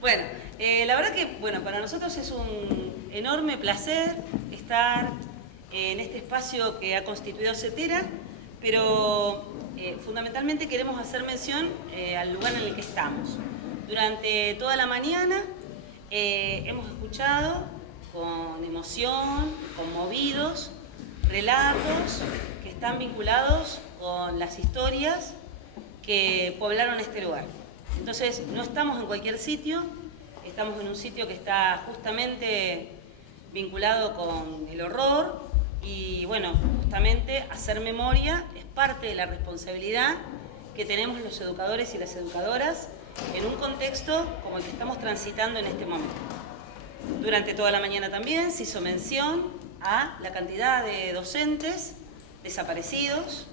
Bueno, la verdad que para nosotros es un enorme placer estar en este espacio que ha constituido CETERA, pero fundamentalmente queremos hacer mención al lugar en el que estamos. Durante toda la mañana hemos escuchado con emoción, conmovidos, relatos que están vinculados con las historias que poblaron este lugar. Entonces, no estamos en cualquier sitio, estamos en un sitio que está justamente vinculado con el horror y, bueno, justamente hacer memoria es parte de la responsabilidad que tenemos los educadores y las educadoras en un contexto como el que estamos transitando en este momento. Durante toda la mañana también se hizo mención a la cantidad de docentes desaparecidos,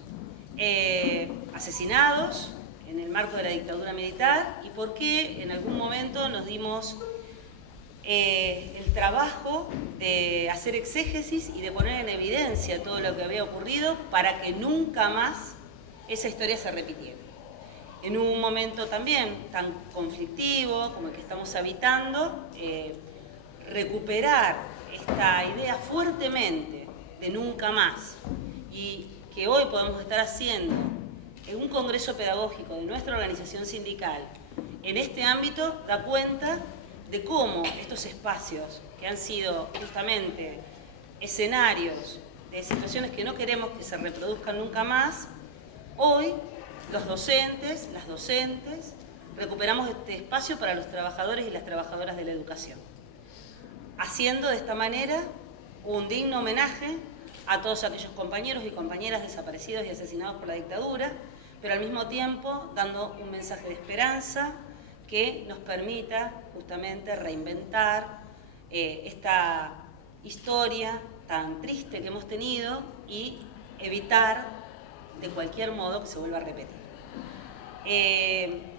asesinados en el marco de la dictadura militar y por qué en algún momento nos dimos el trabajo de hacer exégesis y de poner en evidencia todo lo que había ocurrido para que nunca más esa historia se repitiera. En un momento también tan conflictivo como el que estamos habitando, recuperar esta idea fuertemente de nunca más y que hoy podemos estar haciendo en un congreso pedagógico de nuestra organización sindical en este ámbito da cuenta de cómo estos espacios que han sido justamente escenarios de situaciones que no queremos que se reproduzcan nunca más, hoy los docentes, las docentes, recuperamos este espacio para los trabajadores y las trabajadoras de la educación, haciendo de esta manera un digno homenaje a todos aquellos compañeros y compañeras desaparecidos y asesinados por la dictadura, pero al mismo tiempo dando un mensaje de esperanza que nos permita justamente reinventar esta historia tan triste que hemos tenido y evitar de cualquier modo que se vuelva a repetir.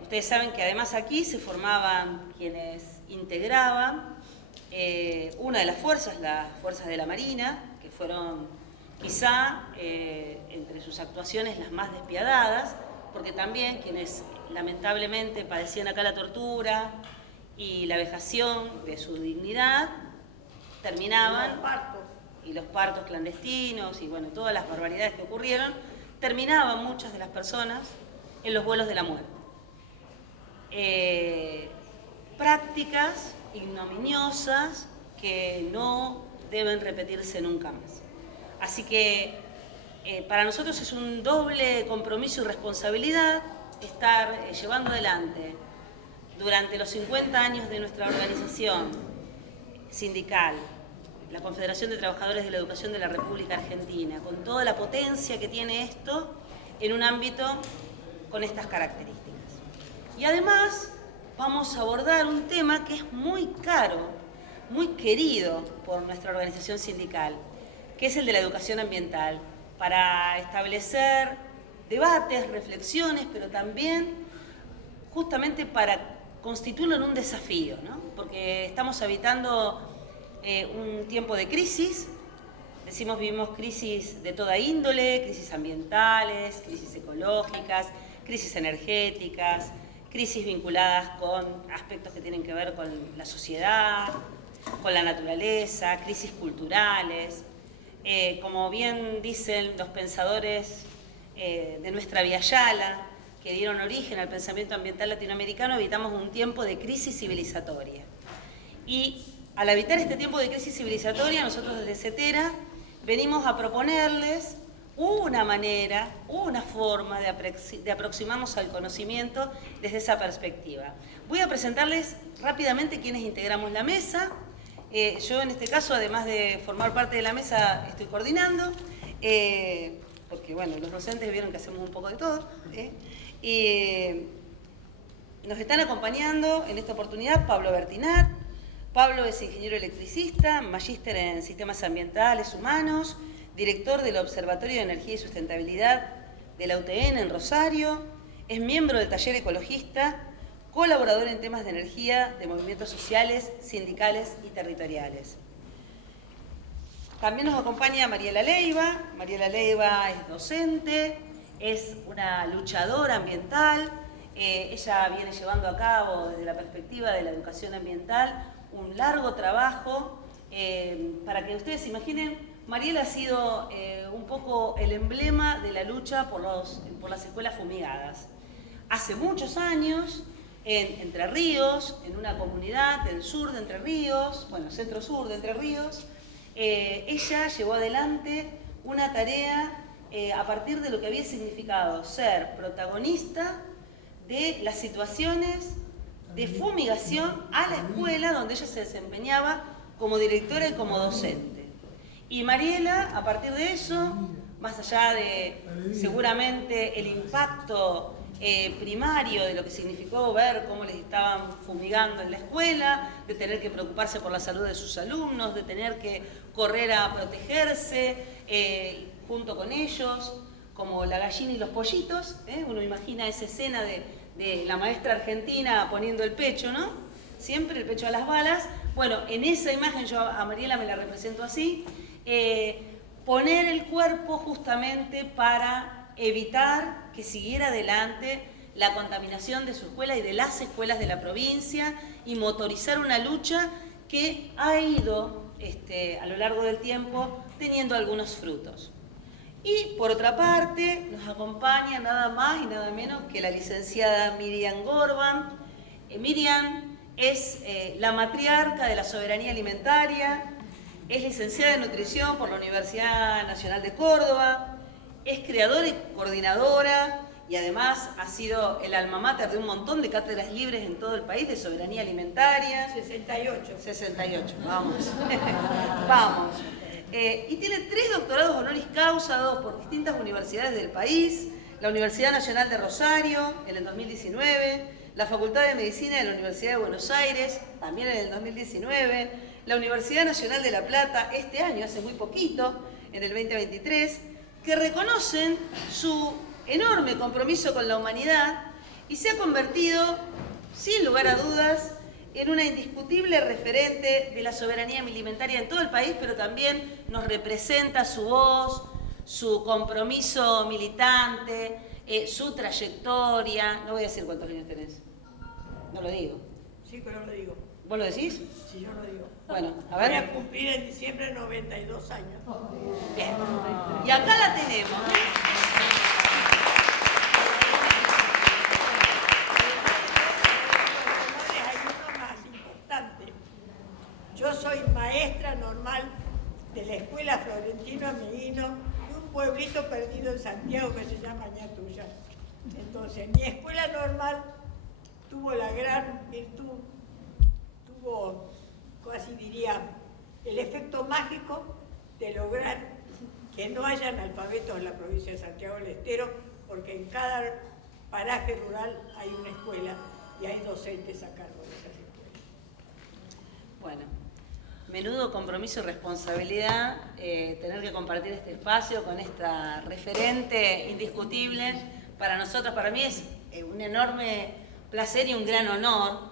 Ustedes saben que además aquí se formaban quienes integraban una de las fuerzas de la Marina, que fueron quizá entre sus actuaciones las más despiadadas, porque también quienes lamentablemente padecían acá la tortura y la vejación de su dignidad, terminaban, y los partos clandestinos y bueno, todas las barbaridades que ocurrieron, terminaban muchas de las personas en los vuelos de la muerte. Prácticas ignominiosas que no deben repetirse nunca más. Así que para nosotros es un doble compromiso y responsabilidad estar llevando adelante durante los 50 años de nuestra organización sindical, la Confederación de Trabajadores de la Educación de la República Argentina, con toda la potencia que tiene esto en un ámbito con estas características. Y además vamos a abordar un tema que es muy caro, muy querido por nuestra organización sindical, que es el de la educación ambiental, para establecer debates, reflexiones, pero también justamente para constituirlo en un desafío, ¿no? Porque estamos habitando un tiempo de crisis, decimos vivimos crisis de toda índole, crisis ambientales, crisis ecológicas, crisis energéticas, crisis vinculadas con aspectos que tienen que ver con la sociedad, con la naturaleza, crisis culturales. Como bien dicen los pensadores de nuestra Via Yala, que dieron origen al pensamiento ambiental latinoamericano, habitamos un tiempo de crisis civilizatoria. Y al habitar este tiempo de crisis civilizatoria, nosotros desde CETERA venimos a proponerles una manera, una forma de aproximarnos al conocimiento desde esa perspectiva. Voy a presentarles rápidamente quienes integramos la mesa. Yo en este caso, además de formar parte de la mesa, estoy coordinando, porque bueno, los docentes vieron que hacemos un poco de todo. Nos están acompañando en esta oportunidad Pablo Bertinat. Pablo es ingeniero electricista, magíster en sistemas ambientales humanos, director del Observatorio de Energía y Sustentabilidad de la UTN en Rosario, es miembro del Taller Ecologista, colaborador en temas de energía de movimientos sociales, sindicales y territoriales. También nos acompaña Mariela Leiva. Mariela Leiva es docente, es una luchadora ambiental, Ella viene llevando a cabo, desde la perspectiva de la educación ambiental, un largo trabajo. Para que ustedes se imaginen, Mariela ha sido un poco el emblema de la lucha por las escuelas fumigadas. Hace muchos años, en Entre Ríos, en una comunidad del sur de Entre Ríos, bueno, centro-sur de Entre Ríos, ella llevó adelante una tarea a partir de lo que había significado ser protagonista de las situaciones de fumigación a la escuela donde ella se desempeñaba como directora y como docente. Y Mariela, a partir de eso, más allá de seguramente el impacto primario de lo que significó ver cómo les estaban fumigando en la escuela, de tener que preocuparse por la salud de sus alumnos, de tener que correr a protegerse junto con ellos, como la gallina y los pollitos, uno imagina esa escena de la maestra argentina poniendo el pecho, ¿no? Siempre el pecho a las balas. Bueno, en esa imagen yo a Mariela me la represento así, poner el cuerpo justamente para evitar que siguiera adelante la contaminación de su escuela y de las escuelas de la provincia y motorizar una lucha que ha ido a lo largo del tiempo teniendo algunos frutos. Y por otra parte nos acompaña nada más y nada menos que la licenciada Miriam Gorban. Miriam es la matriarca de la soberanía alimentaria, es licenciada en nutrición por la Universidad Nacional de Córdoba, es creadora y coordinadora y además ha sido el alma mater de un montón de cátedras libres en todo el país de soberanía alimentaria. 68. 68, vamos. Vamos. Y tiene 3 doctorados honoris causa dados por distintas universidades del país, la Universidad Nacional de Rosario en el 2019, la Facultad de Medicina de la Universidad de Buenos Aires, también en el 2019, la Universidad Nacional de La Plata este año, hace muy poquito, en el 2023, que reconocen su enorme compromiso con la humanidad y se ha convertido, sin lugar a dudas, en una indiscutible referente de la soberanía alimentaria en todo el país, pero también nos representa su voz, su compromiso militante, su trayectoria. No voy a decir cuántos años tenés. No lo digo. Sí, pero lo digo. ¿Vos lo decís? Sí, yo lo digo. Bueno, a ver. Voy a cumplir en diciembre 92 años. Bien. Y acá la tenemos. Yo soy maestra normal de la Escuela Florentino Ameguino de un pueblito perdido en Santiago que se llama Ñatuya. Entonces, mi escuela normal tuvo la gran virtud, tuvo, casi diría, el efecto mágico de lograr que no haya analfabetos en la provincia de Santiago del Estero, porque en cada paraje rural hay una escuela y hay docentes a cargo de esas escuelas. Bueno. Menudo compromiso y responsabilidad tener que compartir este espacio con esta referente indiscutible. Para nosotros, para mí es un enorme placer y un gran honor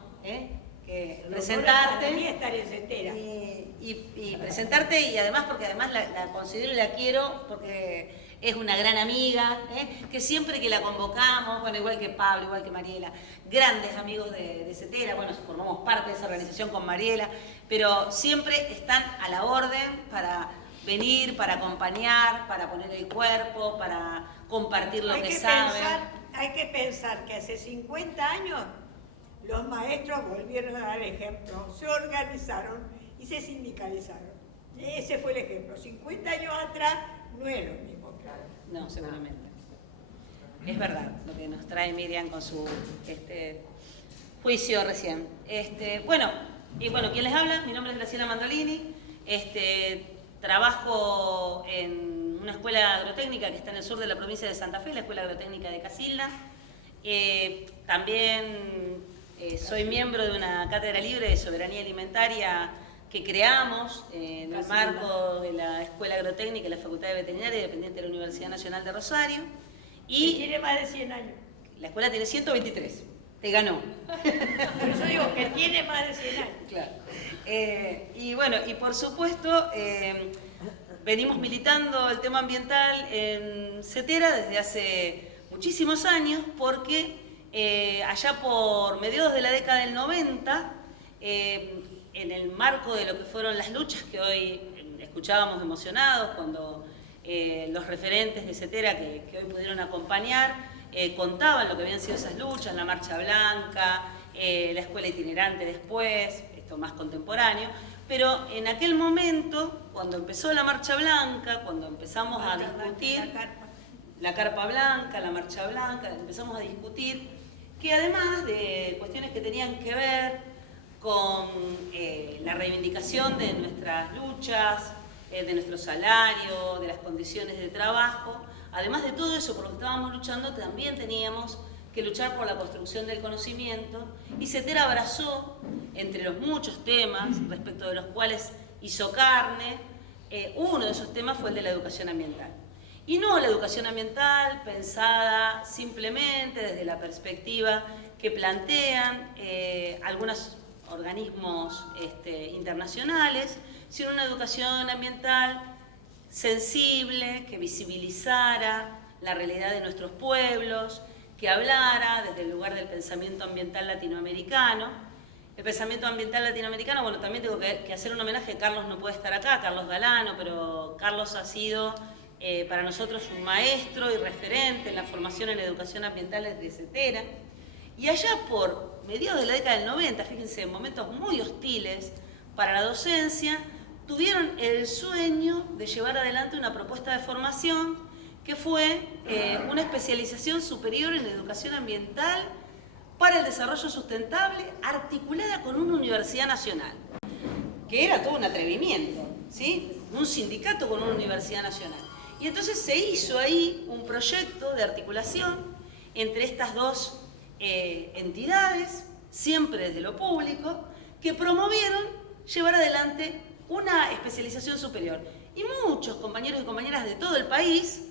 presentarte. Para mí estar en Setera. Y presentarte, y además porque además la considero y la quiero porque es una gran amiga, que siempre que la convocamos, bueno, igual que Pablo, igual que Mariela, grandes amigos de Setera, bueno, formamos parte de esa organización con Mariela, pero siempre están a la orden para venir, para acompañar, para poner el cuerpo, para compartir lo que saben. Hay que pensar que hace 50 años los maestros volvieron a dar ejemplo, se organizaron y se sindicalizaron. Ese fue el ejemplo. 50 años atrás no es lo mismo. No, seguramente. Es verdad lo que nos trae Miriam con su juicio recién. Bueno, ¿quién les habla? Mi nombre es Graciela Mandolini. Trabajo en una escuela agrotécnica que está en el sur de la provincia de Santa Fe, la Escuela Agrotécnica de Casilda. También soy miembro de una cátedra libre de soberanía alimentaria que creamos en el marco de la Escuela Agrotécnica y la Facultad de Veterinaria dependiente de la Universidad Nacional de Rosario. Y tiene más de 100 años. La escuela tiene 123. Te ganó. Por eso digo que tiene más de 100 años. Claro. Y bueno, y por supuesto, venimos militando el tema ambiental en Setera desde hace muchísimos años porque allá por mediados de la década del 90, en el marco de lo que fueron las luchas que hoy escuchábamos emocionados, cuando los referentes de CETERA que hoy pudieron acompañar contaban lo que habían sido esas luchas, la Marcha Blanca, la escuela itinerante después, esto más contemporáneo, pero en aquel momento, cuando empezó la Marcha Blanca, cuando empezamos a discutir la carpa blanca, la Marcha Blanca, empezamos a discutir que además de cuestiones que tenían que ver con la reivindicación de nuestras luchas, de nuestro salario, de las condiciones de trabajo, además de todo eso por lo que estábamos luchando, también teníamos que luchar por la construcción del conocimiento, y CETERA abrazó, entre los muchos temas respecto de los cuales hizo carne, uno de esos temas fue el de la educación ambiental. Y no la educación ambiental pensada simplemente desde la perspectiva que plantean algunos organismos internacionales, sino una educación ambiental sensible, que visibilizara la realidad de nuestros pueblos, que hablara desde el lugar del pensamiento ambiental latinoamericano. El pensamiento ambiental latinoamericano, bueno, también tengo que hacer un homenaje, Carlos no puede estar acá, Carlos Galano, pero Carlos ha sido para nosotros un maestro y referente en la formación en la educación ambiental de CETERA. Y allá por mediados de la década del 90, fíjense, en momentos muy hostiles para la docencia, tuvieron el sueño de llevar adelante una propuesta de formación que fue una especialización superior en educación ambiental para el desarrollo sustentable articulada con una universidad nacional, que era todo un atrevimiento, ¿sí? Un sindicato con una universidad nacional. Y entonces se hizo ahí un proyecto de articulación entre estas dos entidades, siempre desde lo público, que promovieron llevar adelante una especialización superior. Y muchos compañeros y compañeras de todo el país,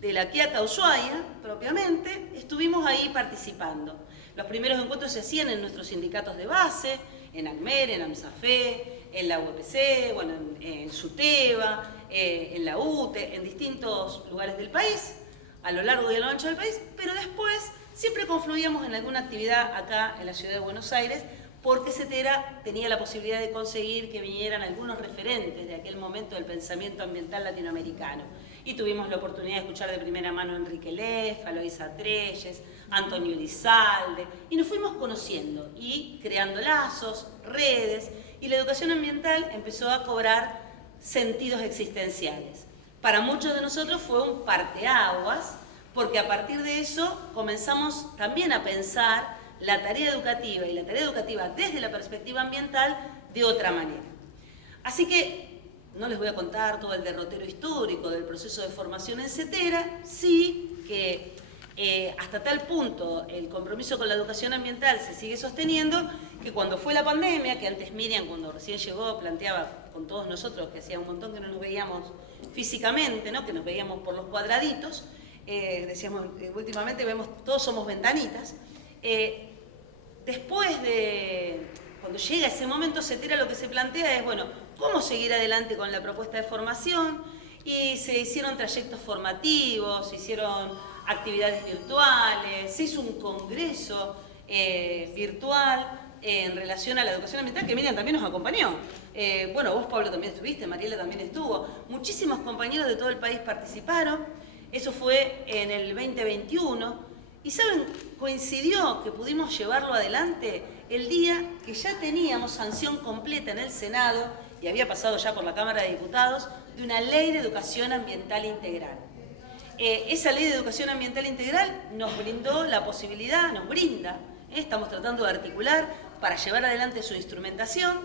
de la Quiaca Ushuaia propiamente, estuvimos ahí participando. Los primeros encuentros se hacían en nuestros sindicatos de base, en ACMER, en AMSAFE, en la UPC, bueno, en SUTEBA, en la UTE, en distintos lugares del país, a lo largo y a lo ancho del país, pero después siempre confluíamos en alguna actividad acá en la ciudad de Buenos Aires, porque CETERA tenía la posibilidad de conseguir que vinieran algunos referentes de aquel momento del pensamiento ambiental latinoamericano. Y tuvimos la oportunidad de escuchar de primera mano a Enrique Leff, a Loisa Treyes, a Antonio Elizalde, y nos fuimos conociendo y creando lazos, redes, y la educación ambiental empezó a cobrar sentidos existenciales. Para muchos de nosotros fue un parteaguas, porque a partir de eso comenzamos también a pensar la tarea educativa, y la tarea educativa desde la perspectiva ambiental de otra manera. Así que no les voy a contar todo el derrotero histórico del proceso de formación en CETERA, sí que hasta tal punto el compromiso con la educación ambiental se sigue sosteniendo, que cuando fue la pandemia, que antes Miriam cuando recién llegó planteaba con todos nosotros, que hacía un montón que no nos veíamos físicamente, ¿no? Que nos veíamos por los cuadraditos, decíamos, últimamente vemos, todos somos ventanitas. Después de, cuando llega ese momento, CETERA lo que se plantea es, bueno, ¿cómo seguir adelante con la propuesta de formación? Y se hicieron trayectos formativos, se hicieron actividades virtuales, se hizo un congreso virtual en relación a la educación ambiental, que Miriam también nos acompañó. Bueno, vos, Pablo, también estuviste, Mariela también estuvo. Muchísimos compañeros de todo el país participaron. Eso fue en el 2021. Y ¿saben? Coincidió que pudimos llevarlo adelante el día que ya teníamos sanción completa en el Senado, y había pasado ya por la Cámara de Diputados, de una ley de educación ambiental integral. Esa ley de educación ambiental integral nos brindó la posibilidad, nos brinda, estamos tratando de articular para llevar adelante su instrumentación,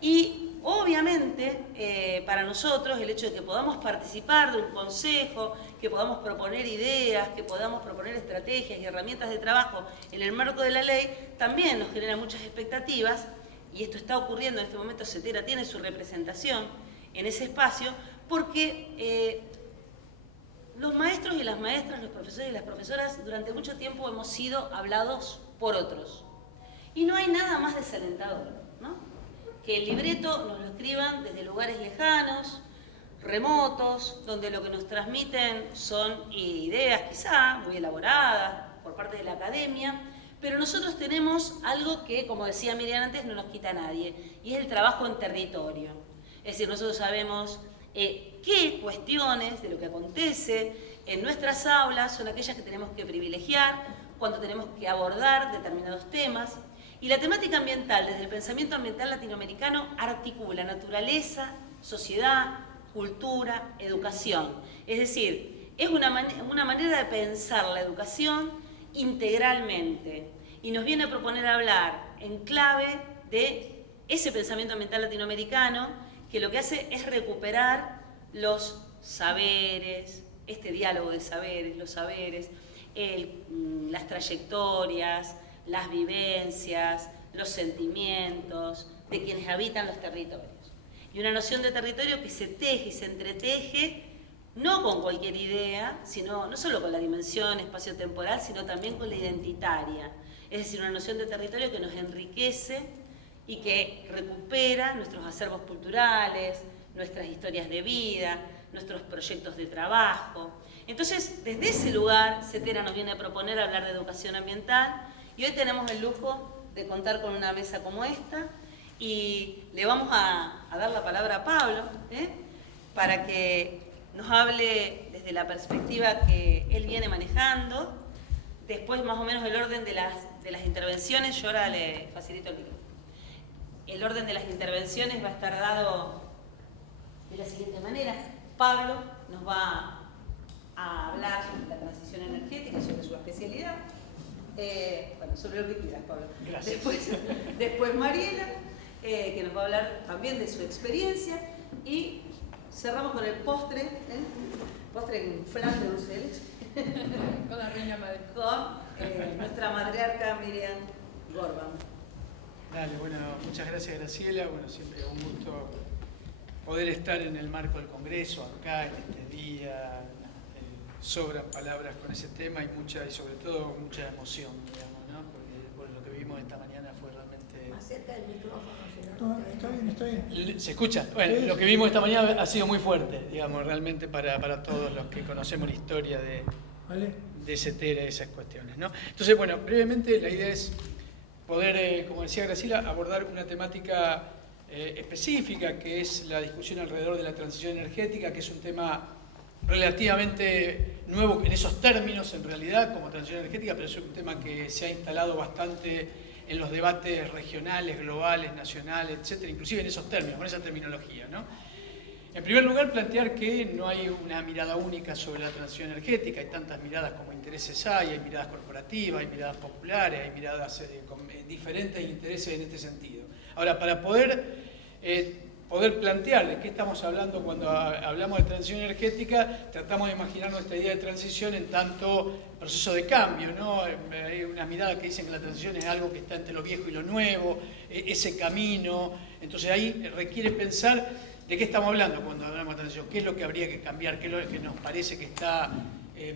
y obviamente para nosotros el hecho de que podamos participar de un consejo, que podamos proponer ideas, que podamos proponer estrategias y herramientas de trabajo en el marco de la ley, también nos genera muchas expectativas, y esto está ocurriendo en este momento. CETERA tiene su representación en ese espacio, porque los maestros y las maestras, los profesores y las profesoras, durante mucho tiempo hemos sido hablados por otros. Y no hay nada más desalentador, ¿no? Que el libreto nos lo escriban desde lugares lejanos, remotos, donde lo que nos transmiten son ideas quizá muy elaboradas por parte de la academia, Pero nosotros tenemos algo que, como decía Miriam antes, no nos quita a nadie, y es el trabajo en territorio. Es decir, nosotros sabemos qué cuestiones de lo que acontece en nuestras aulas son aquellas que tenemos que privilegiar cuando tenemos que abordar determinados temas. Y la temática ambiental, desde el pensamiento ambiental latinoamericano, articula naturaleza, sociedad, cultura, educación. Es decir, es una manera de pensar la educación integralmente. Y nos viene a proponer hablar en clave de ese pensamiento ambiental latinoamericano que lo que hace es recuperar los saberes, este diálogo de saberes, los saberes, las trayectorias, las vivencias, los sentimientos de quienes habitan los territorios. Y una noción de territorio que se teje y se entreteje no con cualquier idea, sino no solo con la dimensión espacio-temporal, sino también con la identitaria. Es decir, una noción de territorio que nos enriquece y que recupera nuestros acervos culturales, nuestras historias de vida, nuestros proyectos de trabajo. Entonces, desde ese lugar, CETERA nos viene a proponer hablar de educación ambiental y hoy tenemos el lujo de contar con una mesa como esta y le vamos a dar la palabra a Pablo para que nos hable desde la perspectiva que él viene manejando. Después, más o menos, el orden de las intervenciones, yo ahora le facilito el micrófono. El orden de las intervenciones va a estar dado de la siguiente manera. Pablo nos va a hablar sobre la transición energética, sobre su especialidad. Bueno, sobre lo que quieras, Pablo. Gracias. Después Mariela, que nos va a hablar también de su experiencia. Y cerramos con el postre, postre en flan de dulce de leche. Con la reina madre. Con nuestra matriarca Miriam Gorban. Dale, bueno, muchas gracias Graciela. Bueno, siempre un gusto poder estar en el marco del Congreso, acá, en este día. Sobran palabras con ese tema y sobre todo mucha emoción, digamos, ¿no? Porque bueno, lo que vivimos esta mañana fue realmente... Acerca del micrófono, señor. No, está bien. ¿Se escucha? Bueno, lo que vimos esta mañana ha sido muy fuerte, digamos, realmente para todos los que conocemos la historia de CETERA y esas cuestiones, ¿no? Entonces, bueno, brevemente la idea es poder, como decía Graciela, abordar una temática específica, que es la discusión alrededor de la transición energética, que es un tema relativamente nuevo en esos términos, en realidad, como transición energética, pero es un tema que se ha instalado bastante en los debates regionales, globales, nacionales, etcétera, inclusive en esos términos, con esa terminología, ¿no? En primer lugar, plantear que no hay una mirada única sobre la transición energética, hay tantas miradas como intereses hay miradas corporativas, hay miradas populares, hay miradas con diferentes intereses en este sentido. Ahora, para poder plantear de qué estamos hablando cuando hablamos de transición energética, tratamos de imaginar nuestra idea de transición en tanto proceso de cambio, ¿no? Hay una mirada que dice que la transición es algo que está entre lo viejo y lo nuevo, ese camino. Entonces ahí requiere pensar de qué estamos hablando cuando hablamos de transición, qué es lo que habría que cambiar, qué es lo que nos parece que está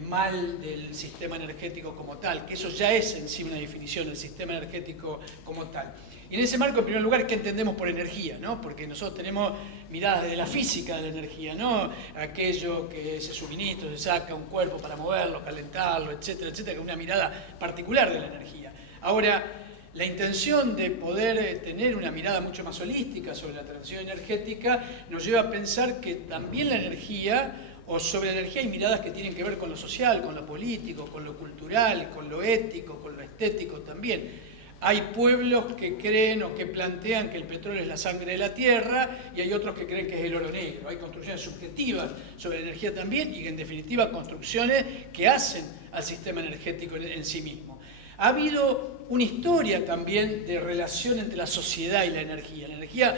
mal del sistema energético como tal, que eso ya es en sí una definición del sistema energético como tal. Y en ese marco, en primer lugar, ¿qué entendemos por energía? ¿No? Porque nosotros tenemos miradas de la física de la energía, ¿no? Aquello que se suministra, se saca un cuerpo para moverlo, calentarlo, etcétera, etcétera, que es una mirada particular de la energía. Ahora, la intención de poder tener una mirada mucho más holística sobre la transición energética nos lleva a pensar que también la energía, o sobre la energía hay miradas que tienen que ver con lo social, con lo político, con lo cultural, con lo ético, con lo estético también. Hay pueblos que creen o que plantean que el petróleo es la sangre de la tierra y hay otros que creen que es el oro negro. Hay construcciones subjetivas sobre la energía también y en definitiva construcciones que hacen al sistema energético en sí mismo. Ha habido una historia también de relación entre la sociedad y la energía. La energía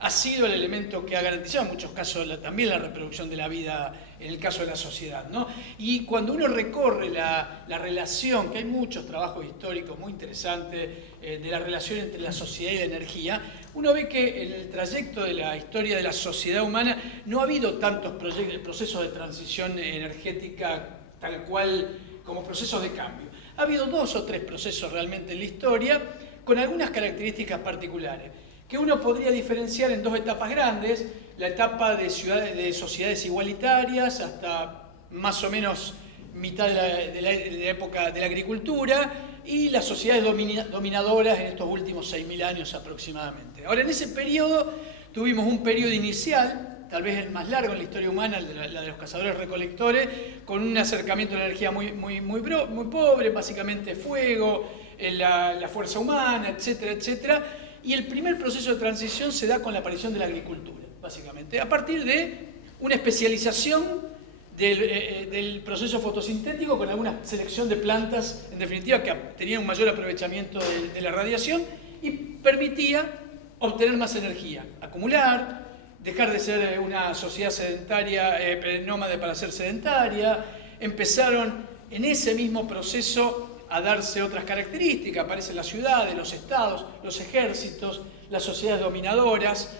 ha sido el elemento que ha garantizado en muchos casos también la reproducción de la vida en el caso de la sociedad, ¿no? Y cuando uno recorre la relación, que hay muchos trabajos históricos muy interesantes de la relación entre la sociedad y la energía, uno ve que en el trayecto de la historia de la sociedad humana no ha habido tantos procesos de transición energética tal cual como procesos de cambio. Ha habido 2 o 3 procesos realmente en la historia con algunas características particulares, que uno podría diferenciar en 2 etapas grandes, la etapa de sociedades igualitarias hasta más o menos mitad de la época de la agricultura, y las sociedades dominadoras en estos últimos 6.000 años aproximadamente. Ahora, en ese periodo tuvimos un periodo inicial, tal vez el más largo en la historia humana, la de los cazadores-recolectores, con un acercamiento a la energía muy pobre, básicamente fuego, la fuerza humana, etcétera, etcétera. Y el primer proceso de transición se da con la aparición de la agricultura, básicamente, a partir de una especialización del proceso fotosintético con alguna selección de plantas, en definitiva, que tenían un mayor aprovechamiento de la radiación y permitía obtener más energía, acumular, dejar de ser una sociedad sedentaria, nómade para ser sedentaria. Empezaron en ese mismo proceso a darse otras características, aparecen las ciudades, los estados, los ejércitos, las sociedades dominadoras,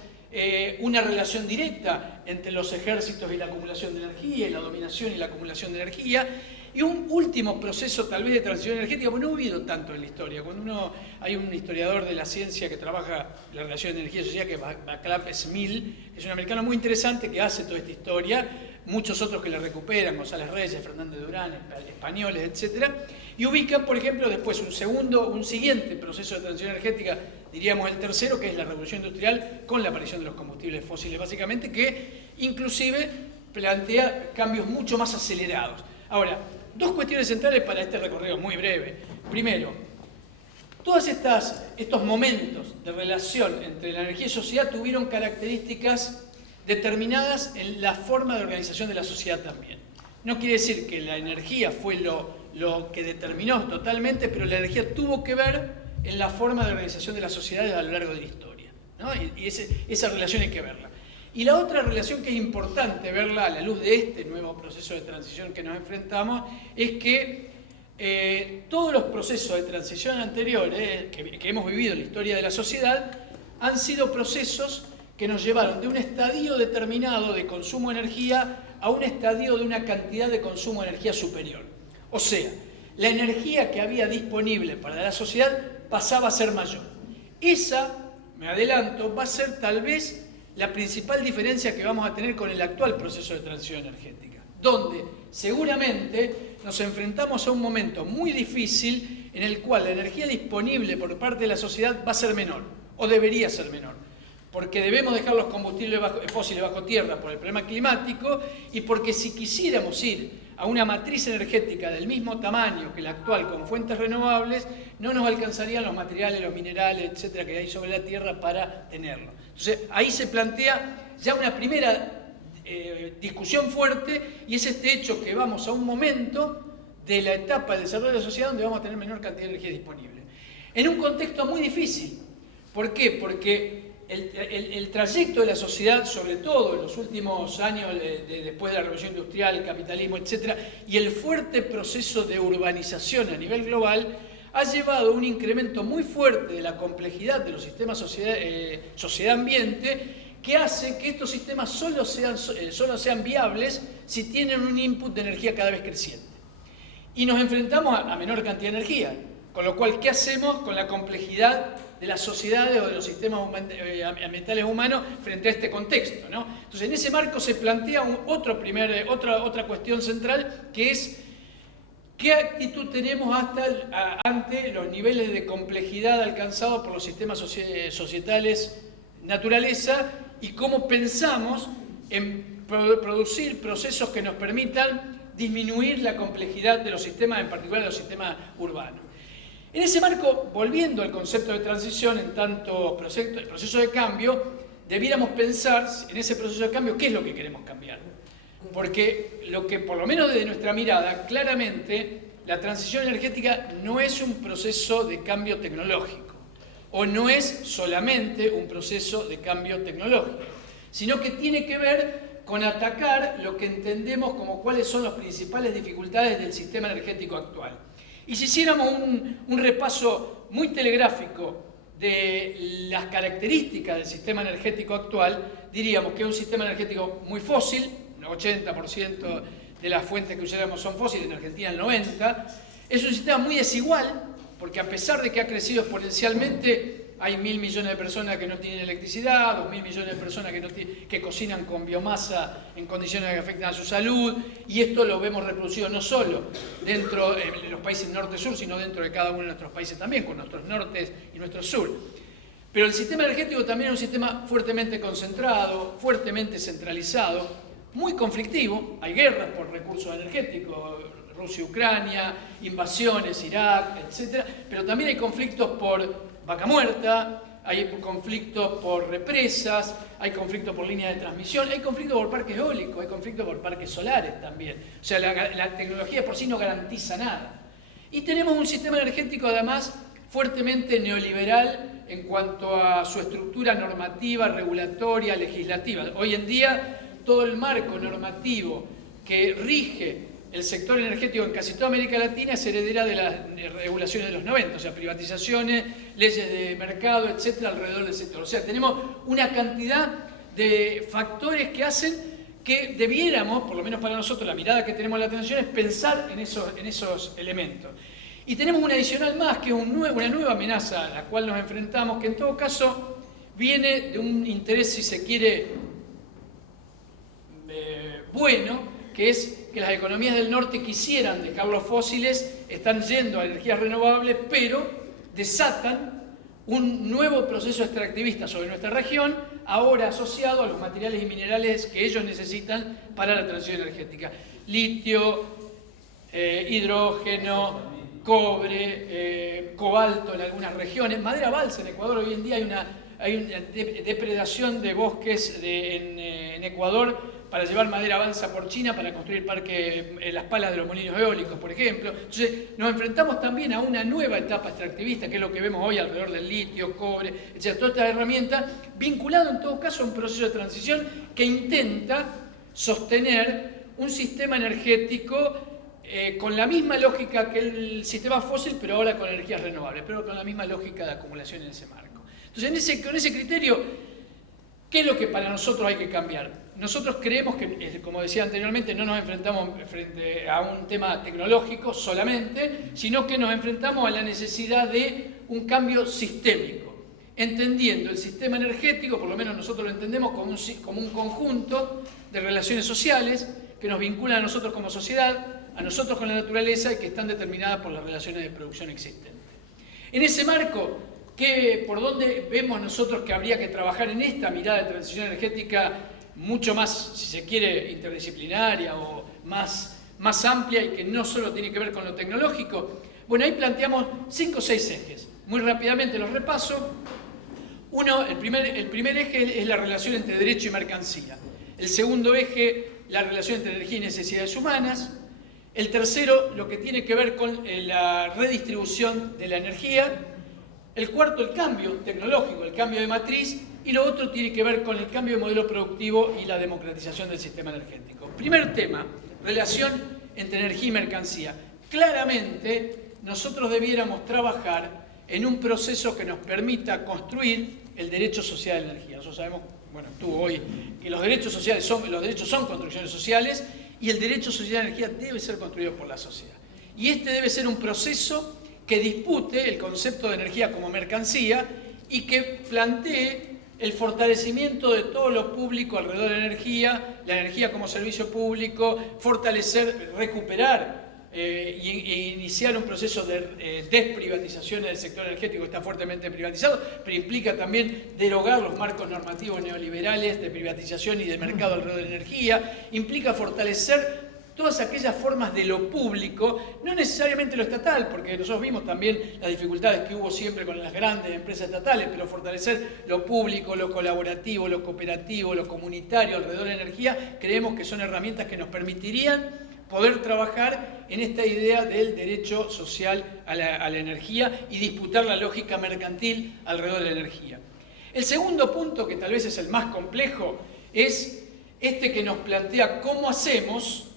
una relación directa entre los ejércitos y la acumulación de energía, y la dominación y la acumulación de energía, y un último proceso tal vez de transición energética, porque no ha habido tanto en la historia. Cuando hay un historiador de la ciencia que trabaja la relación de energía y sociedad, que es Václav Smil, que es un americano muy interesante que hace toda esta historia, muchos otros que la recuperan, González Reyes, Fernández Durán, españoles, etc. Y ubican, por ejemplo, después un siguiente proceso de transición energética, diríamos el tercero, que es la revolución industrial con la aparición de los combustibles fósiles, básicamente, que inclusive plantea cambios mucho más acelerados. Ahora, dos cuestiones centrales para este recorrido muy breve. Primero, todos estos momentos de relación entre la energía y sociedad tuvieron características determinadas en la forma de organización de la sociedad también. No quiere decir que la energía fue lo que determinó totalmente, pero la energía tuvo que ver en la forma de organización de las sociedades a lo largo de la historia, ¿no? Y esa relación hay que verla. Y la otra relación que es importante verla a la luz de este nuevo proceso de transición que nos enfrentamos es que todos los procesos de transición anteriores que hemos vivido en la historia de la sociedad han sido procesos que nos llevaron de un estadio determinado de consumo de energía a un estadio de una cantidad de consumo de energía superior. O sea, la energía que había disponible para la sociedad pasaba a ser mayor. Esa, me adelanto, va a ser tal vez la principal diferencia que vamos a tener con el actual proceso de transición energética, donde seguramente nos enfrentamos a un momento muy difícil en el cual la energía disponible por parte de la sociedad va a ser menor, o debería ser menor, porque debemos dejar los combustibles fósiles bajo tierra por el problema climático y porque si quisiéramos ir a una matriz energética del mismo tamaño que la actual con fuentes renovables, no nos alcanzarían los materiales, los minerales, etcétera, que hay sobre la Tierra para tenerlo. Entonces, ahí se plantea ya una primera discusión fuerte, y es este hecho que vamos a un momento de la etapa del desarrollo de la sociedad donde vamos a tener menor cantidad de energía disponible. En un contexto muy difícil. ¿Por qué? Porque el trayecto de la sociedad, sobre todo en los últimos años después de la revolución industrial, el capitalismo, etc., y el fuerte proceso de urbanización a nivel global, ha llevado a un incremento muy fuerte de la complejidad de los sistemas sociedad-ambiente, que hace que estos sistemas solo sean viables si tienen un input de energía cada vez creciente. Y nos enfrentamos a menor cantidad de energía, con lo cual, ¿qué hacemos con la complejidad de las sociedades o de los sistemas ambientales humanos frente a este contexto, ¿no? Entonces, en ese marco se plantea otra cuestión central, que es qué actitud tenemos ante los niveles de complejidad alcanzados por los sistemas societales naturaleza, y cómo pensamos en producir procesos que nos permitan disminuir la complejidad de los sistemas, en particular de los sistemas urbanos. En ese marco, volviendo al concepto de transición en tanto proceso de cambio, debiéramos pensar en ese proceso de cambio qué es lo que queremos cambiar. Porque lo que, por lo menos desde nuestra mirada, claramente la transición energética no es un proceso de cambio tecnológico, o no es solamente un proceso de cambio tecnológico, sino que tiene que ver con atacar lo que entendemos como cuáles son las principales dificultades del sistema energético actual. Y si hiciéramos un repaso muy telegráfico de las características del sistema energético actual, diríamos que es un sistema energético muy fósil, un 80% de las fuentes que usamos son fósiles, en Argentina el 90%, es un sistema muy desigual, porque a pesar de que ha crecido exponencialmente, hay 1.000 millones de personas que no tienen electricidad, 2.000 millones de personas que cocinan con biomasa en condiciones que afectan a su salud, y esto lo vemos reproducido no solo dentro de los países norte-sur, sino dentro de cada uno de nuestros países también, con nuestros nortes y nuestros sur. Pero el sistema energético también es un sistema fuertemente concentrado, fuertemente centralizado, muy conflictivo. Hay guerras por recursos energéticos, Rusia, Ucrania, invasiones, Irak, etc. Pero también hay conflictos por vaca muerta, hay conflictos por represas, hay conflictos por líneas de transmisión, hay conflictos por parques eólicos, hay conflictos por parques solares también. O sea, la tecnología por sí no garantiza nada. Y tenemos un sistema energético además fuertemente neoliberal en cuanto a su estructura normativa, regulatoria, legislativa. Hoy en día todo el marco normativo que rige el sector energético en casi toda América Latina es heredera de las regulaciones de los 90, o sea, privatizaciones, leyes de mercado, etcétera, alrededor del sector. O sea, tenemos una cantidad de factores que hacen que debiéramos, por lo menos para nosotros, la mirada que tenemos en la atención es pensar en esos elementos. Y tenemos un adicional más, que es una nueva amenaza a la cual nos enfrentamos, que en todo caso viene de un interés, si se quiere, bueno, que es que las economías del norte quisieran dejar los fósiles, están yendo a energías renovables, pero desatan un nuevo proceso extractivista sobre nuestra región, ahora asociado a los materiales y minerales que ellos necesitan para la transición energética. Litio, hidrógeno, cobre, cobalto en algunas regiones, madera balsa en Ecuador. Hoy en día hay una depredación de bosques en Ecuador para llevar madera balsa por China para construir las palas de los molinos eólicos, por ejemplo. Entonces, nos enfrentamos también a una nueva etapa extractivista, que es lo que vemos hoy alrededor del litio, cobre, etc. Todas estas herramientas, vinculado en todo caso a un proceso de transición que intenta sostener un sistema energético con la misma lógica que el sistema fósil, pero ahora con energías renovables, pero con la misma lógica de acumulación en ese marco. Entonces, con ese criterio, ¿qué es lo que para nosotros hay que cambiar? Nosotros creemos que, como decía anteriormente, no nos enfrentamos frente a un tema tecnológico solamente, sino que nos enfrentamos a la necesidad de un cambio sistémico, entendiendo el sistema energético, por lo menos nosotros lo entendemos como un conjunto de relaciones sociales que nos vinculan a nosotros como sociedad, a nosotros con la naturaleza y que están determinadas por las relaciones de producción existentes. En ese marco, ¿por dónde vemos nosotros que habría que trabajar en esta mirada de transición energética mucho más, si se quiere, interdisciplinaria o más amplia y que no solo tiene que ver con lo tecnológico? Bueno, ahí planteamos 5 o 6 ejes. Muy rápidamente los repaso. El primer eje es la relación entre derecho y mercancía. El segundo eje, la relación entre energía y necesidades humanas. El tercero, lo que tiene que ver con la redistribución de la energía. El cuarto, el cambio tecnológico, el cambio de matriz. Y lo otro tiene que ver con el cambio de modelo productivo y la democratización del sistema energético. Primer tema, relación entre energía y mercancía. Claramente, nosotros debiéramos trabajar en un proceso que nos permita construir el derecho social de la energía. Nosotros sabemos, bueno, tú hoy, que los derechos son construcciones sociales y el derecho social de la energía debe ser construido por la sociedad. Y este debe ser un proceso que dispute el concepto de energía como mercancía y que plantee el fortalecimiento de todo lo público alrededor de la energía como servicio público, fortalecer, recuperar e iniciar un proceso de desprivatización del sector energético que está fuertemente privatizado, pero implica también derogar los marcos normativos neoliberales de privatización y de mercado alrededor de la energía, implica fortalecer todas aquellas formas de lo público, no necesariamente lo estatal, porque nosotros vimos también las dificultades que hubo siempre con las grandes empresas estatales, pero fortalecer lo público, lo colaborativo, lo cooperativo, lo comunitario alrededor de la energía, creemos que son herramientas que nos permitirían poder trabajar en esta idea del derecho social a la energía y disputar la lógica mercantil alrededor de la energía. El segundo punto, que tal vez es el más complejo, es este que nos plantea cómo hacemos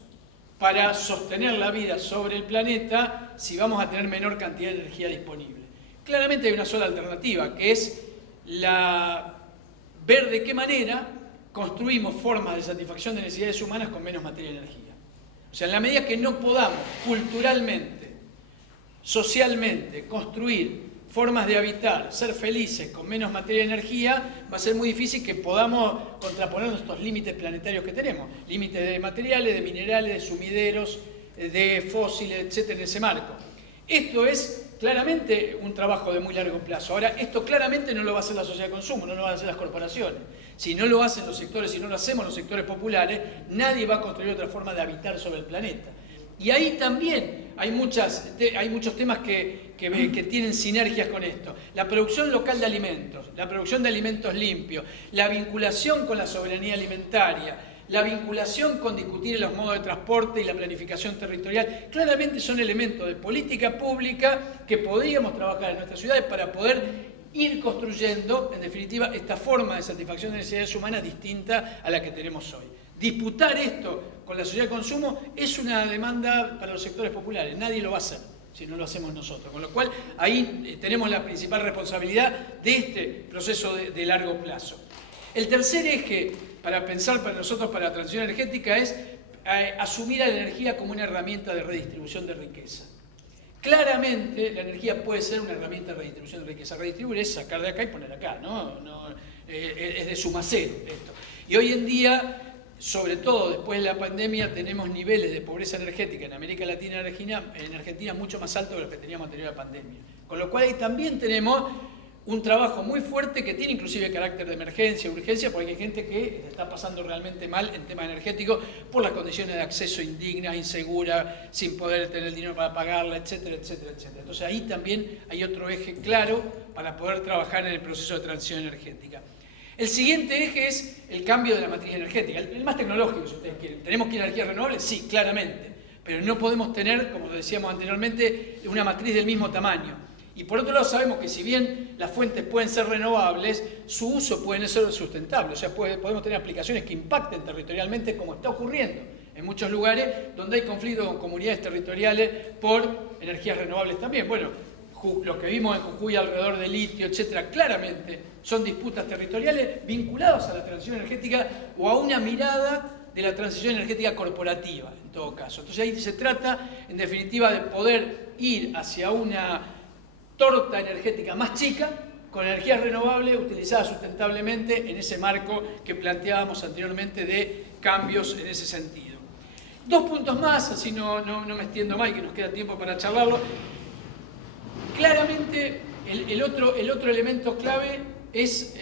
para sostener la vida sobre el planeta si vamos a tener menor cantidad de energía disponible. Claramente hay una sola alternativa, que es ver de qué manera construimos formas de satisfacción de necesidades humanas con menos materia y energía. O sea, en la medida que no podamos culturalmente, socialmente, construir formas de habitar, ser felices con menos materia y energía, va a ser muy difícil que podamos contraponer estos límites planetarios que tenemos. Límites de materiales, de minerales, de sumideros, de fósiles, etcétera, en ese marco. Esto es claramente un trabajo de muy largo plazo. Ahora, esto claramente no lo va a hacer la sociedad de consumo, no lo van a hacer las corporaciones. Si no lo hacen los sectores, si no lo hacemos los sectores populares, nadie va a construir otra forma de habitar sobre el planeta. Y ahí también hay muchos temas que tienen sinergias con esto. La producción local de alimentos, la producción de alimentos limpios, la vinculación con la soberanía alimentaria, la vinculación con discutir los modos de transporte y la planificación territorial, claramente son elementos de política pública que podríamos trabajar en nuestras ciudades para poder ir construyendo, en definitiva, esta forma de satisfacción de necesidades humanas distinta a la que tenemos hoy. Disputar esto con la sociedad de consumo es una demanda para los sectores populares, nadie lo va a hacer si no lo hacemos nosotros, con lo cual ahí tenemos la principal responsabilidad de este proceso de largo plazo. El tercer eje para pensar para nosotros para la transición energética es asumir a la energía como una herramienta de redistribución de riqueza. Claramente la energía puede ser una herramienta de redistribución de riqueza. Redistribuir es sacar de acá y poner acá, es de suma cero esto. Y hoy en día, sobre todo después de la pandemia, tenemos niveles de pobreza energética en América Latina y en Argentina mucho más altos de los que teníamos anterior a la pandemia. Con lo cual ahí también tenemos un trabajo muy fuerte que tiene inclusive carácter de emergencia, urgencia, porque hay gente que está pasando realmente mal en temas energéticos por las condiciones de acceso indignas, inseguras, sin poder tener el dinero para pagarla, etcétera, etcétera, etcétera. Entonces ahí también hay otro eje claro para poder trabajar en el proceso de transición energética. El siguiente eje es el cambio de la matriz energética, el más tecnológico, si ustedes quieren. ¿Tenemos que ir a energías renovables? Sí, claramente, pero no podemos tener, como decíamos anteriormente, una matriz del mismo tamaño. Y por otro lado sabemos que si bien las fuentes pueden ser renovables, su uso puede ser sustentable. O sea, podemos tener aplicaciones que impacten territorialmente como está ocurriendo en muchos lugares donde hay conflictos con comunidades territoriales por energías renovables también. Bueno, lo que vimos en Jujuy alrededor del litio, etcétera, claramente son disputas territoriales vinculadas a la transición energética o a una mirada de la transición energética corporativa, en todo caso. Entonces ahí se trata, en definitiva, de poder ir hacia una torta energética más chica, con energías renovables utilizadas sustentablemente en ese marco que planteábamos anteriormente de cambios en ese sentido. Dos puntos más, así no me extiendo más y que nos queda tiempo para charlarlo. Claramente el otro elemento clave es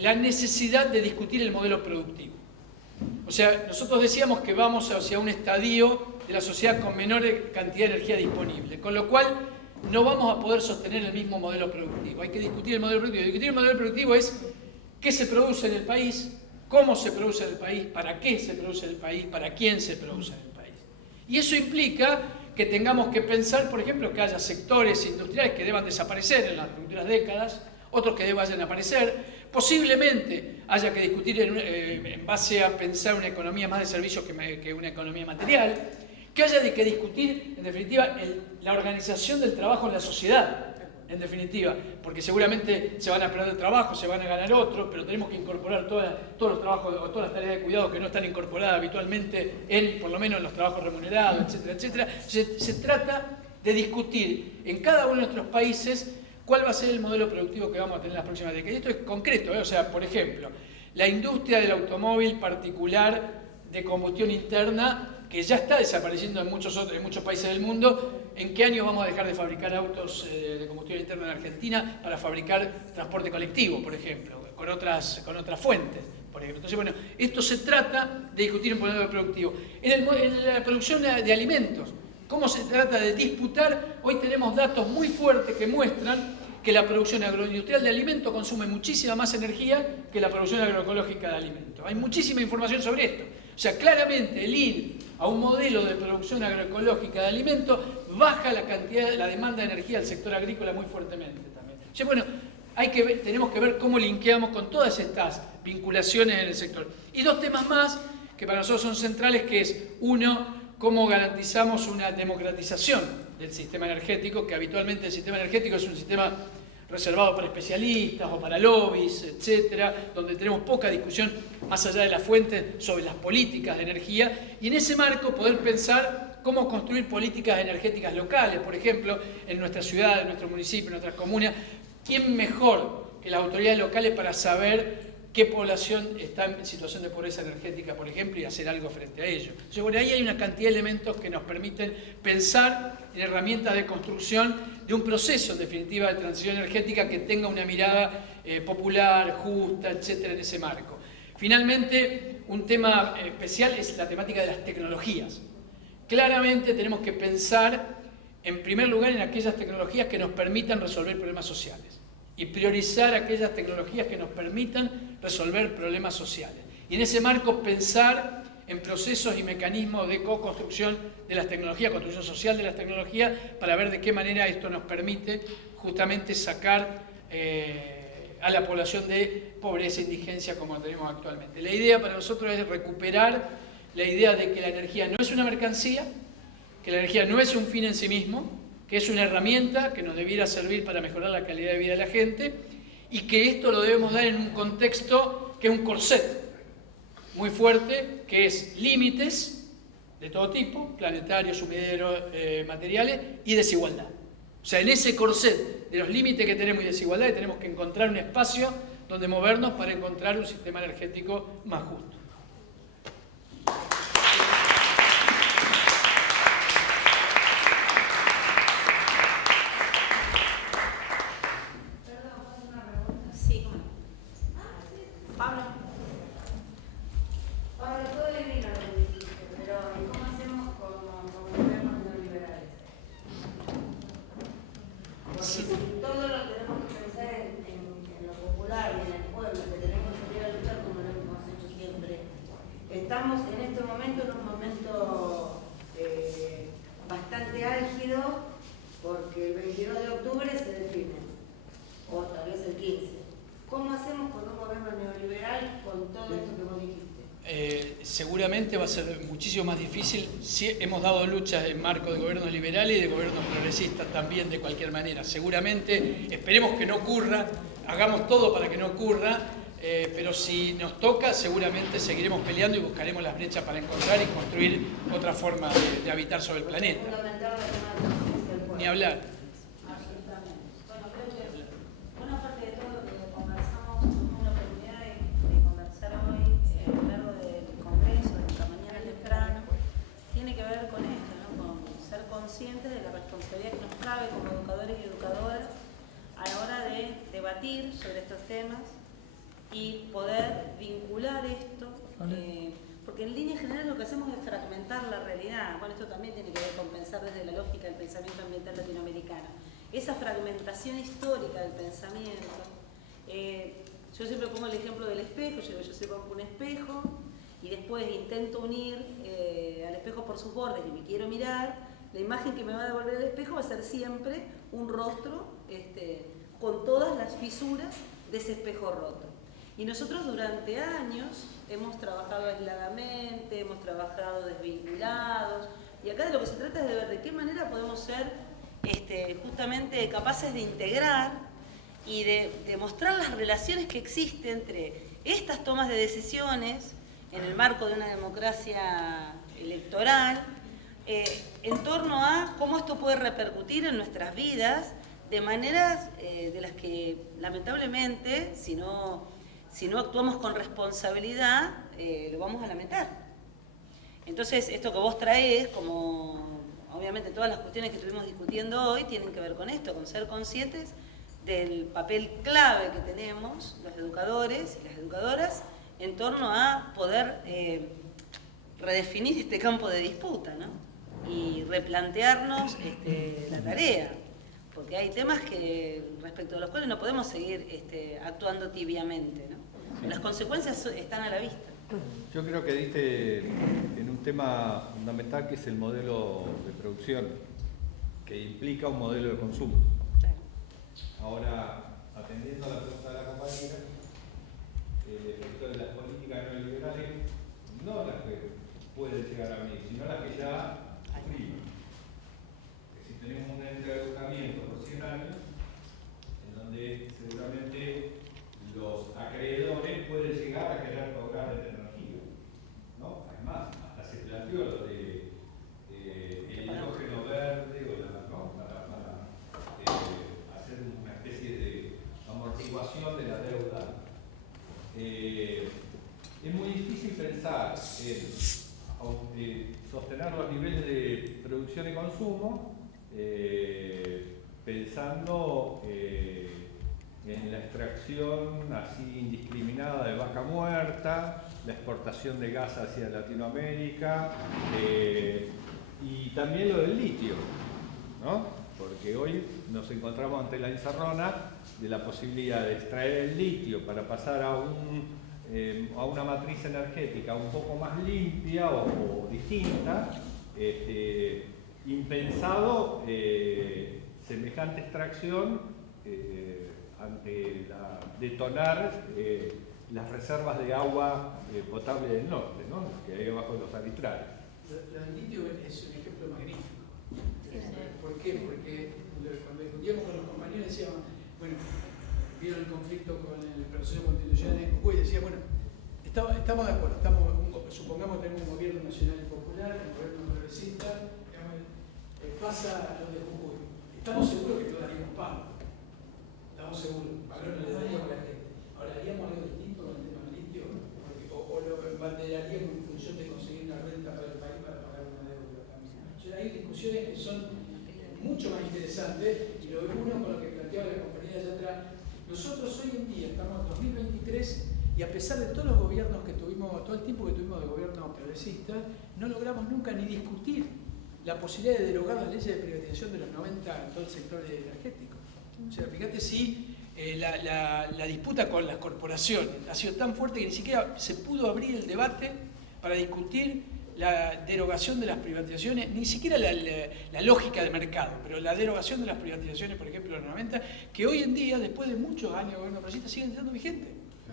la necesidad de discutir el modelo productivo. O sea, nosotros decíamos que vamos hacia un estadio de la sociedad con menor cantidad de energía disponible, con lo cual no vamos a poder sostener el mismo modelo productivo. Hay que discutir el modelo productivo. Discutir el modelo productivo es qué se produce en el país, cómo se produce en el país, para qué se produce en el país, para quién se produce en el país. Y eso implica que tengamos que pensar, por ejemplo, que haya sectores industriales que deban desaparecer en las futuras décadas, otros que deban aparecer. Posiblemente haya que discutir en base a pensar una economía más de servicios que una economía material. Que haya que discutir, en definitiva, la organización del trabajo en la sociedad, en definitiva, porque seguramente se van a perder trabajo, se van a ganar otros, pero tenemos que incorporar todos los trabajos o todas las tareas de cuidado que no están incorporadas habitualmente por lo menos en los trabajos remunerados, etcétera, etcétera. Se trata de discutir en cada uno de nuestros países cuál va a ser el modelo productivo que vamos a tener en las próximas décadas. Y esto es concreto, o sea, por ejemplo, la industria del automóvil particular de combustión interna, que ya está desapareciendo en muchos países del mundo. ¿En qué año vamos a dejar de fabricar autos de combustión interna en Argentina para fabricar transporte colectivo, por ejemplo, con otras fuentes, por ejemplo? Entonces, bueno, esto se trata de discutir un modelo productivo. En la producción de alimentos, ¿cómo se trata de disputar? Hoy tenemos datos muy fuertes que muestran que la producción agroindustrial de alimentos consume muchísima más energía que la producción agroecológica de alimentos. Hay muchísima información sobre esto. O sea, claramente el ir a un modelo de producción agroecológica de alimentos baja la demanda de energía del sector agrícola muy fuertemente también. O sea, bueno, tenemos que ver cómo linkeamos con todas estas vinculaciones en el sector. Y dos temas más que para nosotros son centrales, que es, uno, cómo garantizamos una democratización del sistema energético, que habitualmente el sistema energético es un sistema reservado para especialistas o para lobbies, etcétera, donde tenemos poca discusión más allá de las fuentes sobre las políticas de energía, y en ese marco poder pensar pensar cómo construir políticas energéticas locales, por ejemplo, en nuestra ciudad, en nuestro municipio, en nuestras comunas. ¿Quién mejor que las autoridades locales para saber qué población está en situación de pobreza energética, por ejemplo, y hacer algo frente a ello? Entonces, bueno, ahí hay una cantidad de elementos que nos permiten pensar en herramientas de construcción de un proceso, en definitiva, de transición energética que tenga una mirada popular, justa, etcétera, en ese marco. Finalmente, un tema especial es la temática de las tecnologías. Claramente tenemos que pensar, en primer lugar, en aquellas tecnologías que nos permitan resolver problemas sociales y priorizar aquellas tecnologías que nos permitan resolver problemas sociales. Y en ese marco pensar en procesos y mecanismos de co-construcción de las tecnologías, construcción social de las tecnologías, para ver de qué manera esto nos permite justamente sacar a la población de pobreza e indigencia como tenemos actualmente. La idea para nosotros es recuperar la idea de que la energía no es una mercancía, que la energía no es un fin en sí mismo, que es una herramienta que nos debiera servir para mejorar la calidad de vida de la gente, y que esto lo debemos dar en un contexto que es un corset muy fuerte, que es límites de todo tipo, planetarios, sumideros, materiales, y desigualdad. O sea, en ese corset de los límites que tenemos y desigualdad tenemos que encontrar un espacio donde movernos para encontrar un sistema energético más justo. Sí, ¿cómo no? Pablo. Pablo, todo divino lo que dijiste, pero ¿cómo hacemos con gobiernos neoliberales? Porque si todo lo tenemos que pensar en lo popular y en el pueblo, que tenemos que salir a luchar como lo hemos hecho siempre, estamos en este momento en un momento bastante álgido, porque el 22 de octubre se define, o tal vez el 15. ¿Cómo hacemos con un gobierno neoliberal con todo esto que vos dijiste? Seguramente va a ser muchísimo más difícil. Si hemos dado luchas en marco de gobiernos liberales y de gobiernos progresistas también, de cualquier manera. Seguramente, esperemos que no ocurra, hagamos todo para que no ocurra, pero si nos toca, seguramente seguiremos peleando y buscaremos las brechas para encontrar y construir otra forma de habitar sobre el planeta. Fundamental el tema de la conciencia del pueblo. Ni hablar. Absolutamente. Bueno, creo que una parte de todo lo que conversamos, tuvimos la oportunidad de conversar hoy a lo largo del Congreso, de esta mañana temprano, tiene que ver con esto, ¿no? Con ser conscientes de la responsabilidad que nos cabe como educadores y educadoras a la hora de debatir sobre estos temas y poder vincular esto, porque en líneas generales lo que hacemos es fragmentar la realidad. Bueno, esto también tiene que ver con pensar desde la lógica del pensamiento ambiental latinoamericano. Esa fragmentación histórica del pensamiento. Yo siempre pongo el ejemplo del espejo. Yo siempre pongo un espejo y después intento unir al espejo por sus bordes y me quiero mirar. La imagen que me va a devolver el espejo va a ser siempre un rostro con todas las fisuras de ese espejo roto. Y nosotros durante años hemos trabajado aisladamente, hemos trabajado desvinculados, y acá de lo que se trata es de ver de qué manera podemos ser justamente capaces de integrar y de mostrar las relaciones que existen entre estas tomas de decisiones en el marco de una democracia electoral, en torno a cómo esto puede repercutir en nuestras vidas de maneras de las que lamentablemente, si no actuamos con responsabilidad, lo vamos a lamentar. Entonces, esto que vos traés, como obviamente todas las cuestiones que estuvimos discutiendo hoy, tienen que ver con esto, con ser conscientes del papel clave que tenemos los educadores y las educadoras en torno a poder redefinir este campo de disputa, ¿no? Y replantearnos la tarea. Porque hay temas respecto a los cuales no podemos seguir actuando tibiamente, ¿no? Las consecuencias están a la vista. Yo creo que diste en un tema fundamental que es el modelo de producción, que implica un modelo de consumo. Claro. Ahora, atendiendo a la pregunta de la compañera, el efecto de las políticas neoliberales, no las que pueden llegar a venir, sino las que ya sufrimos. Si tenemos un endeudamiento por 100 años, en donde seguramente los acreedores pueden llegar a querer cobrar de tecnología, ¿no? Además, hasta se planteó lo de evaluación de la deuda. Es muy difícil pensar en sostener los niveles de producción y consumo pensando en la extracción así indiscriminada de vaca muerta, la exportación de gas hacia Latinoamérica y también lo del litio, ¿no? Porque hoy nos encontramos ante la encerrona de la posibilidad de extraer el litio para pasar a una matriz energética un poco más limpia o distinta, impensado semejante extracción ante detonar las reservas de agua potable del norte, ¿no? Que hay abajo de los aristrales. Lo del litio es un ejemplo magnífico. ¿Por qué? Porque cuando discutíamos con los compañeros decíamos, bueno, vieron el conflicto con el proceso constitucional en Jujuy y decía, bueno, estamos de acuerdo, supongamos que tenemos un gobierno nacional y popular, un gobierno progresista, pasa lo de Jujuy. Estamos seguros que no daríamos palo. Estamos seguros. Ahora no le daríamos a la gente. Ahora, ¿haríamos algo distinto con el tema del litio? O lo banderaríamos en función de conseguir una renta para el país para pagar una deuda también. O sea, hay discusiones que son mucho más interesantes y lo ve uno con lo que planteaba la compañera allá atrás. Nosotros hoy en día estamos en 2023 y a pesar de todos los gobiernos que tuvimos, todo el tiempo que tuvimos de gobierno progresista, no logramos nunca ni discutir la posibilidad de derogar las leyes de privatización de los 90 en todo el sector energético. O sea, fíjate si la disputa con las corporaciones ha sido tan fuerte que ni siquiera se pudo abrir el debate para discutir la derogación de las privatizaciones, ni siquiera la lógica de mercado, pero la derogación de las privatizaciones, por ejemplo, de los 90, que hoy en día, después de muchos años de gobierno progresista, siguen estando vigentes.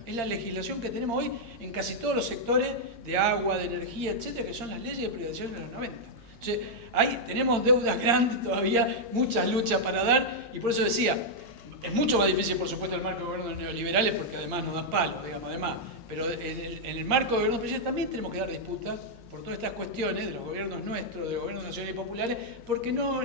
Es la legislación que tenemos hoy en casi todos los sectores de agua, de energía, etcétera, que son las leyes de privatización de los 90. Entonces, ahí tenemos deudas grandes todavía, muchas luchas para dar, y por eso decía, es mucho más difícil, por supuesto, el marco de gobiernos neoliberales, porque además nos dan palos, digamos, además. Pero en el marco de gobiernos progresistas también tenemos que dar disputas por todas estas cuestiones de los gobiernos nuestros, de los gobiernos nacionales y populares, porque no,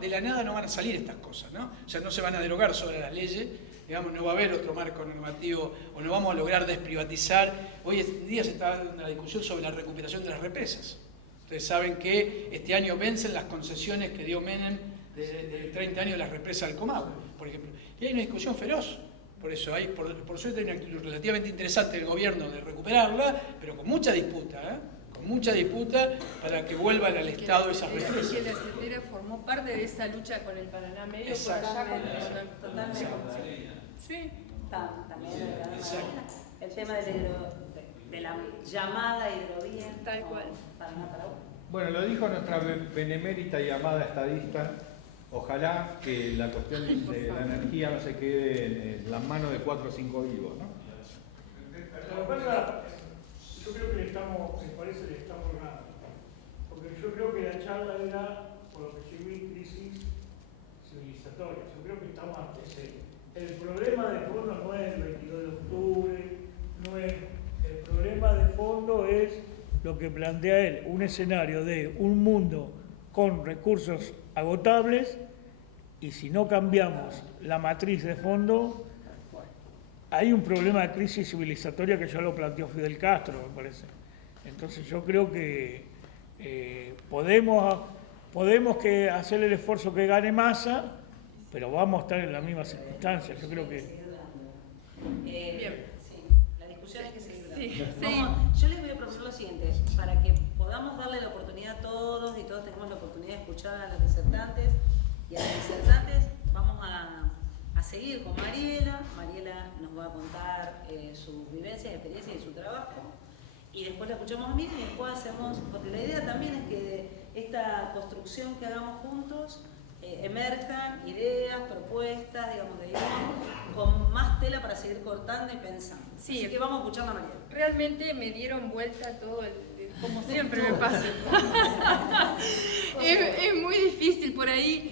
de la nada no van a salir estas cosas, ¿no? O sea, no se van a derogar sobre las leyes, digamos, no va a haber otro marco normativo, o no vamos a lograr desprivatizar. Hoy en día se está dando una discusión sobre la recuperación de las represas. Ustedes saben que este año vencen las concesiones que dio Menem de 30 años de las represas del Comahue, por ejemplo. Y hay una discusión feroz. Por eso hay, por suerte, hay una actitud relativamente interesante del gobierno de recuperarla, pero con mucha disputa, con mucha disputa para que vuelvan al Estado esas represas. Que la CETERA formó parte de esa lucha con el Paraná Medio, por allá Totalmente. Sí. También el tema de la llamada hidrovía. Tal cual. Paraná, Paraguay. Bueno, lo dijo nuestra benemérita y amada estadista. Ojalá que la cuestión de la energía no se quede en las manos de 4 o 5 vivos, ¿no? Lo que pasa, yo creo que me parece que le estamos errando. Porque yo creo que la charla era, por lo que yo vi, crisis civilizatoria. Yo creo que estamos ante ese. El problema de fondo no es el 22 de octubre, el problema de fondo es lo que plantea él, un escenario de un mundo con recursos agotables, y si no cambiamos la matriz de fondo, hay un problema de crisis civilizatoria que ya lo planteó Fidel Castro, me parece. Entonces yo creo que podemos hacer el esfuerzo que gane Massa, pero vamos a estar en las mismas circunstancias. Yo creo que... Sí, la discusión es que seguir dando. Sí. Yo les voy a proponer lo siguiente, para que podamos darle la oportunidad a todos y todos tengamos la oportunidad de escuchar a los disertantes y a las disertantes, vamos a seguir con Mariela. Mariela nos va a contar sus vivencias, experiencias y su trabajo, y después la escuchamos a mí y después hacemos, porque la idea también es que de esta construcción que hagamos juntos emerjan ideas, propuestas, digamos, de guión, con más tela para seguir cortando y pensando. Sí. Así que vamos a escuchar a Mariela. Realmente me dieron vuelta todo como siempre me pasa. Es muy difícil por ahí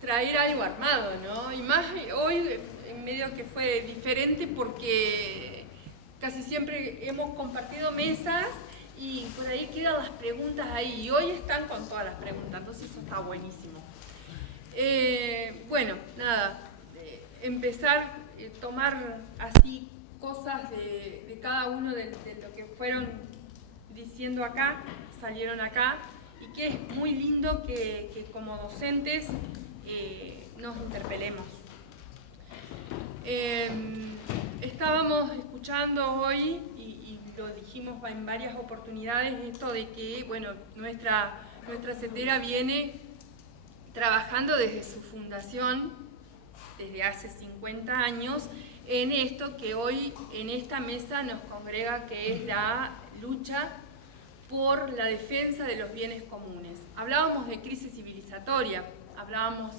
traer algo armado, ¿no? Y más hoy, en medio que fue diferente porque casi siempre hemos compartido mesas y por ahí quedan las preguntas ahí. Y hoy están con todas las preguntas, entonces eso está buenísimo. Bueno, nada. empezar a tomar así cosas de cada uno de lo que fueron diciendo acá, salieron acá, y que es muy lindo que como docentes nos interpelemos. Estábamos escuchando hoy, y lo dijimos en varias oportunidades, esto de que, bueno, nuestra CETERA viene trabajando desde su fundación, desde hace 50 años, en esto que hoy en esta mesa nos congrega, que es la lucha por la defensa de los bienes comunes. Hablábamos de crisis civilizatoria, hablábamos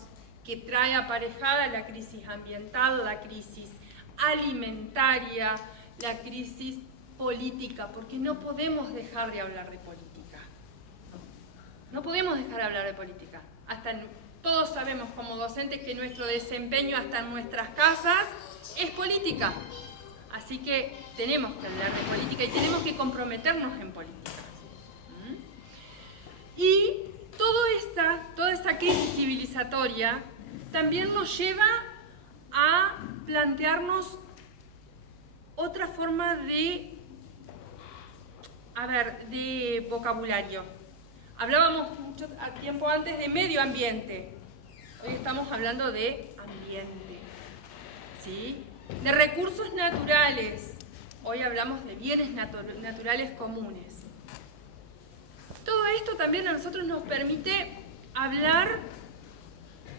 que trae aparejada la crisis ambiental, la crisis alimentaria, la crisis política, porque no podemos dejar de hablar de política. No podemos dejar de hablar de política. Todos sabemos como docentes que nuestro desempeño hasta en nuestras casas es política. Así que tenemos que hablar de política y tenemos que comprometernos en política. Y toda esta crisis civilizatoria también nos lleva a plantearnos otra forma de vocabulario. Hablábamos mucho tiempo antes de medio ambiente. Hoy estamos hablando de ambiente, ¿sí? De recursos naturales. Hoy hablamos de bienes naturales comunes. Todo esto también a nosotros nos permite hablar,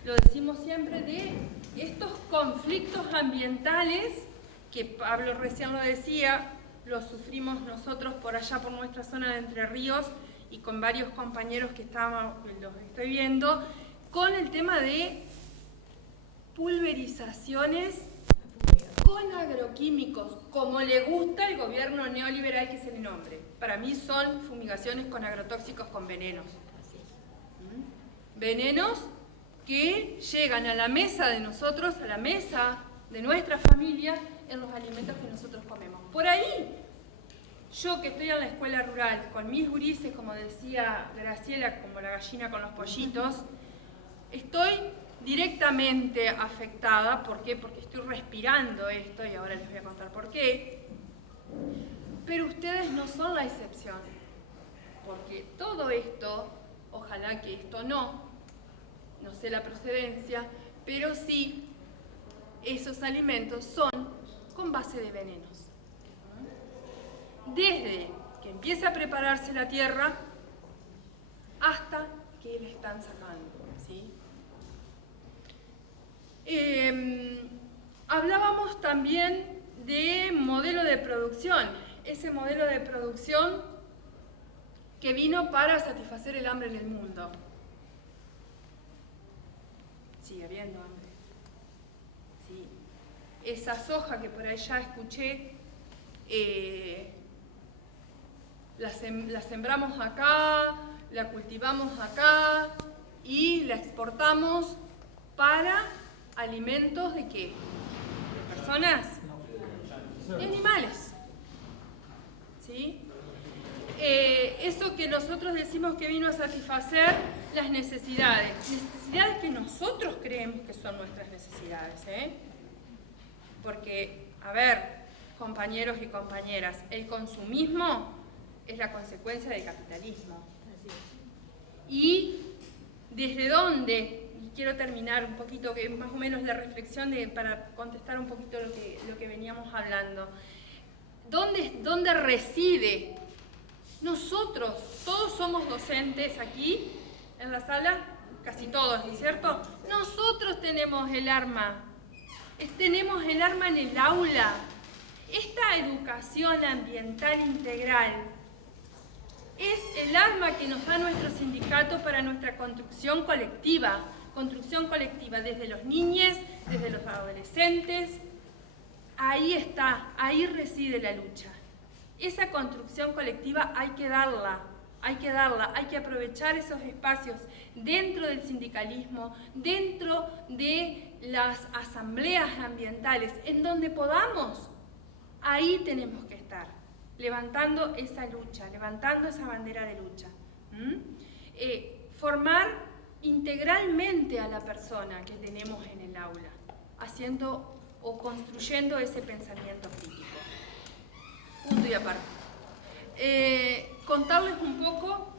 lo decimos siempre, de estos conflictos ambientales que Pablo recién lo decía, los sufrimos nosotros por allá por nuestra zona de Entre Ríos y con varios compañeros que los estoy viendo, con el tema de pulverizaciones con agroquímicos, como le gusta el gobierno neoliberal que se le nombre. Para mí son fumigaciones con agrotóxicos con venenos. Venenos que llegan a la mesa de nosotros, a la mesa de nuestra familia, en los alimentos que nosotros comemos. Por ahí, yo que estoy en la escuela rural, con mis gurises, como decía Graciela, como la gallina con los pollitos, estoy directamente afectada. ¿Por qué? Porque estoy respirando esto, y ahora les voy a contar por qué. Pero ustedes no son la excepción, porque todo esto, ojalá que esto no sé la procedencia, pero sí, esos alimentos son con base de venenos. Desde que empieza a prepararse la tierra hasta que le están sacando, ¿sí? Hablábamos también de modelo de producción, ese modelo de producción que vino para satisfacer el hambre en el mundo. Sigue habiendo hambre. Sí. Esa soja que por ahí ya escuché, la sembramos acá, la cultivamos acá y la exportamos para alimentos ¿de qué? ¿De personas? De animales. ¿Sí? Eso que nosotros decimos que vino a satisfacer las necesidades que nosotros creemos que son nuestras necesidades, porque, a ver, compañeros y compañeras, el consumismo es la consecuencia del capitalismo. ¿Y desde dónde? Y quiero terminar un poquito, que más o menos la reflexión para contestar un poquito lo que veníamos hablando. ¿Dónde reside? Nosotros, todos somos docentes aquí en la sala, casi todos, ¿no es cierto? Nosotros tenemos el arma en el aula. Esta educación ambiental integral es el arma que nos da nuestro sindicato para nuestra construcción colectiva desde los niños, desde los adolescentes. Ahí está, ahí reside la lucha. Esa construcción colectiva hay que darla, hay que aprovechar esos espacios dentro del sindicalismo, dentro de las asambleas ambientales, en donde podamos. Ahí tenemos que estar, levantando esa lucha, levantando esa bandera de lucha. Formar integralmente a la persona que tenemos en el aula. haciendo o construyendo ese pensamiento crítico. Punto y aparte. Contarles un poco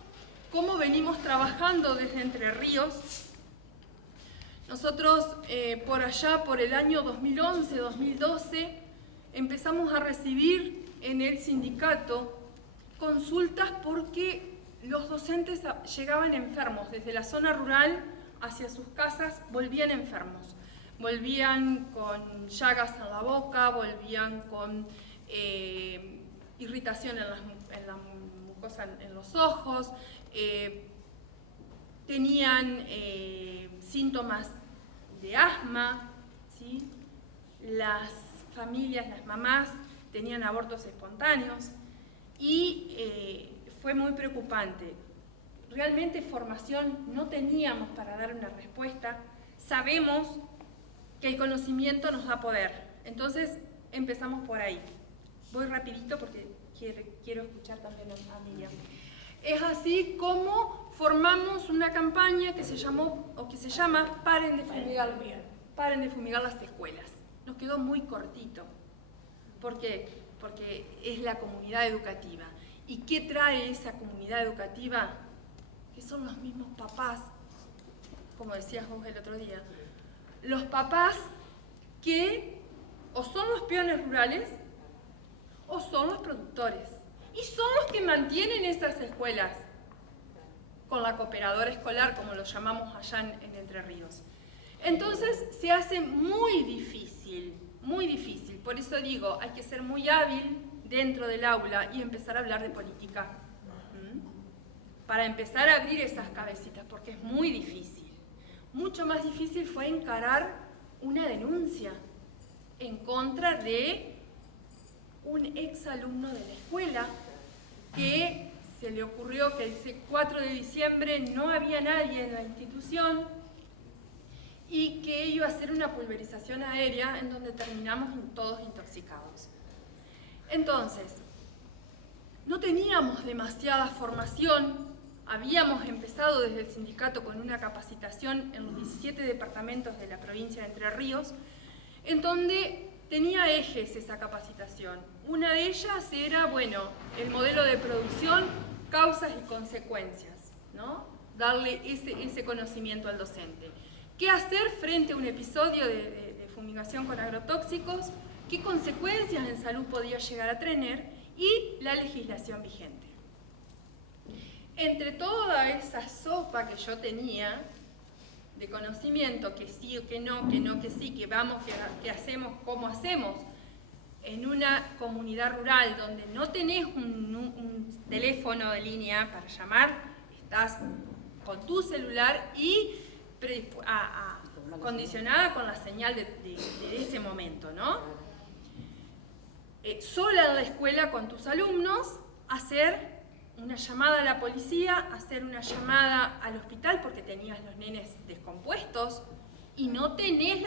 cómo venimos trabajando desde Entre Ríos. Nosotros por allá, por el año 2011-2012, empezamos a recibir en el sindicato consultas porque los docentes llegaban enfermos desde la zona rural hacia sus casas, volvían enfermos. Volvían con llagas en la boca, volvían con irritación en la mucosa en los ojos, tenían síntomas de asma, ¿sí? Las familias, las mamás, tenían abortos espontáneos y fue muy preocupante. Realmente formación no teníamos para dar una respuesta. Sabemos que el conocimiento nos da poder. Entonces empezamos por ahí. Voy rapidito porque quiero escuchar también a Miriam. Es así como formamos una campaña que se llamó, o que se llama Paren de fumigar las escuelas. Nos quedó muy cortito. ¿Por qué? Porque es la comunidad educativa. ¿Y qué trae esa comunidad educativa? Que son los mismos papás, como decías vos el otro día. Los papás que o son los peones rurales o son los productores. Y son los que mantienen esas escuelas con la cooperadora escolar, como lo llamamos allá en Entre Ríos. Entonces se hace muy difícil, muy difícil. Por eso digo, hay que ser muy hábil dentro del aula y empezar a hablar de política. Para empezar a abrir esas cabecitas, porque es muy difícil. Mucho más difícil fue encarar una denuncia en contra de un exalumno de la escuela que se le ocurrió que el 4 de diciembre no había nadie en la institución y que iba a hacer una pulverización aérea en donde terminamos todos intoxicados. Entonces, no teníamos demasiada formación, habíamos empezado desde el sindicato con una capacitación en los 17 departamentos de la provincia de Entre Ríos, en donde tenía ejes esa capacitación. Una de ellas era, bueno, el modelo de producción, causas y consecuencias, ¿no? Darle ese conocimiento al docente. ¿Qué hacer frente a un episodio de fumigación con agrotóxicos? ¿Qué consecuencias en salud podía llegar a tener? Y la legislación vigente. Entre toda esa sopa que yo tenía de conocimiento, que sí o que no, que sí, que vamos, que hacemos, cómo hacemos, en una comunidad rural donde no tenés un teléfono de línea para llamar, estás con tu celular y condicionada con la señal de ese momento, ¿no? Sola en la escuela con tus alumnos, hacer una llamada a la policía, hacer una llamada al hospital porque tenías los nenes descompuestos y no tenés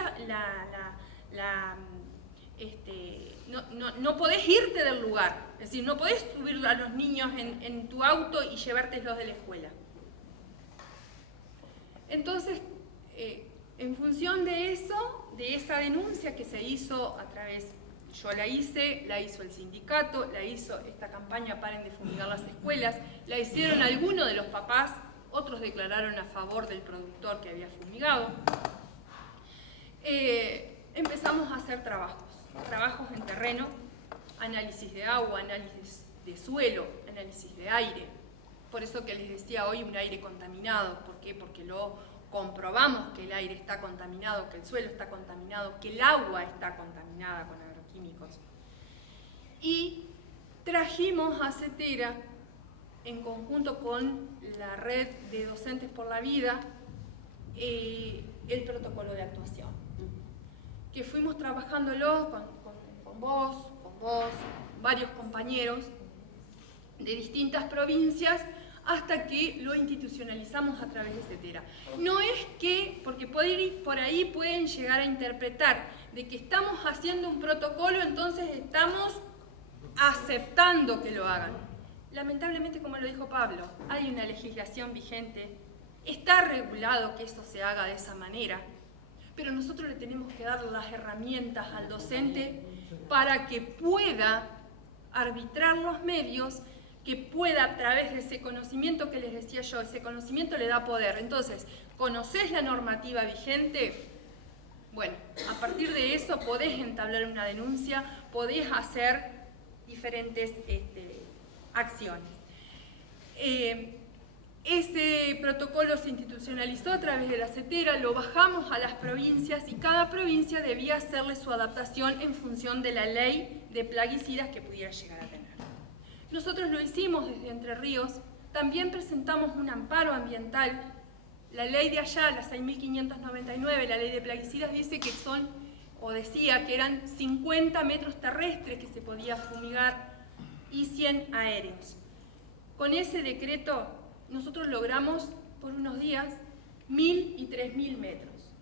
no podés irte del lugar, es decir, no podés subir a los niños en tu auto y llevártelos de la escuela. Entonces, en función de eso, de esa denuncia que se hizo a través, yo la hice, la hizo el sindicato, la hizo esta campaña Paren de fumigar las escuelas, la hicieron algunos de los papás, otros declararon a favor del productor que había fumigado. Empezamos a hacer trabajos en terreno, análisis de agua, análisis de suelo, análisis de aire. Por eso que les decía hoy un aire contaminado. ¿Por qué? Porque lo comprobamos que el aire está contaminado, que el suelo está contaminado, que el agua está contaminada con agroquímicos. Y trajimos a CETERA, en conjunto con la Red de Docentes por la Vida, el protocolo de actuación, que fuimos trabajándolo con vos, varios compañeros de distintas provincias, hasta que lo institucionalizamos a través de CETERA. No es que, porque por ahí pueden llegar a interpretar de que estamos haciendo un protocolo, entonces estamos aceptando que lo hagan. Lamentablemente, como lo dijo Pablo, hay una legislación vigente, está regulado que eso se haga de esa manera, pero nosotros le tenemos que dar las herramientas al docente para que pueda arbitrar los medios, que pueda a través de ese conocimiento que les decía yo, ese conocimiento le da poder. Entonces, ¿conocés la normativa vigente? Bueno, a partir de eso podés entablar una denuncia, podés hacer diferentes acciones. Ese protocolo se institucionalizó a través de la CETERA, lo bajamos a las provincias y cada provincia debía hacerle su adaptación en función de la ley de plaguicidas que pudiera llegar a tener. Nosotros lo hicimos desde Entre Ríos, también presentamos un amparo ambiental. La ley de allá, la 6.599, la ley de plaguicidas, dice que son, o decía que eran 50 metros terrestres que se podía fumigar y 100 aéreos. Con ese decreto nosotros logramos por unos días 1.000 y 3.000 metros.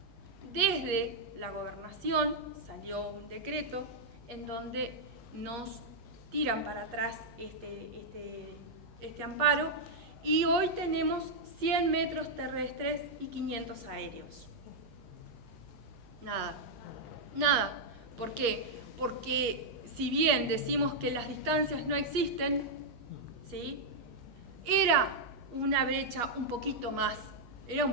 Desde la gobernación salió un decreto en donde nos tiran para atrás este amparo y hoy tenemos 100 metros terrestres y 500 aéreos. Nada. ¿Por qué? Porque si bien decimos que las distancias no existen, ¿sí? Era una brecha un poquito más, era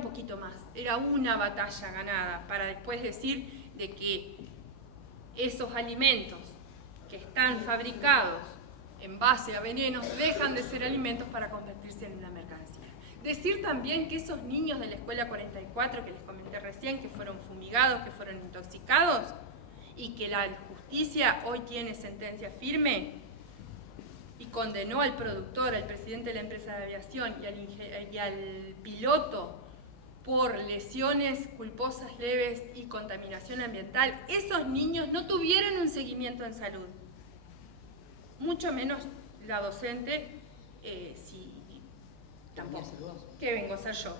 una batalla ganada para después decir de que esos alimentos que están fabricados en base a venenos dejan de ser alimentos para convertirse en una mercancía. Decir también que esos niños de la escuela 44 que les comenté recién, que fueron fumigados, que fueron intoxicados y que la justicia hoy tiene sentencia firme y condenó al productor, al presidente de la empresa de aviación y al piloto por lesiones culposas leves y contaminación ambiental, esos niños no tuvieron un seguimiento en salud. Mucho menos la docente, tampoco, que vengo a ser yo.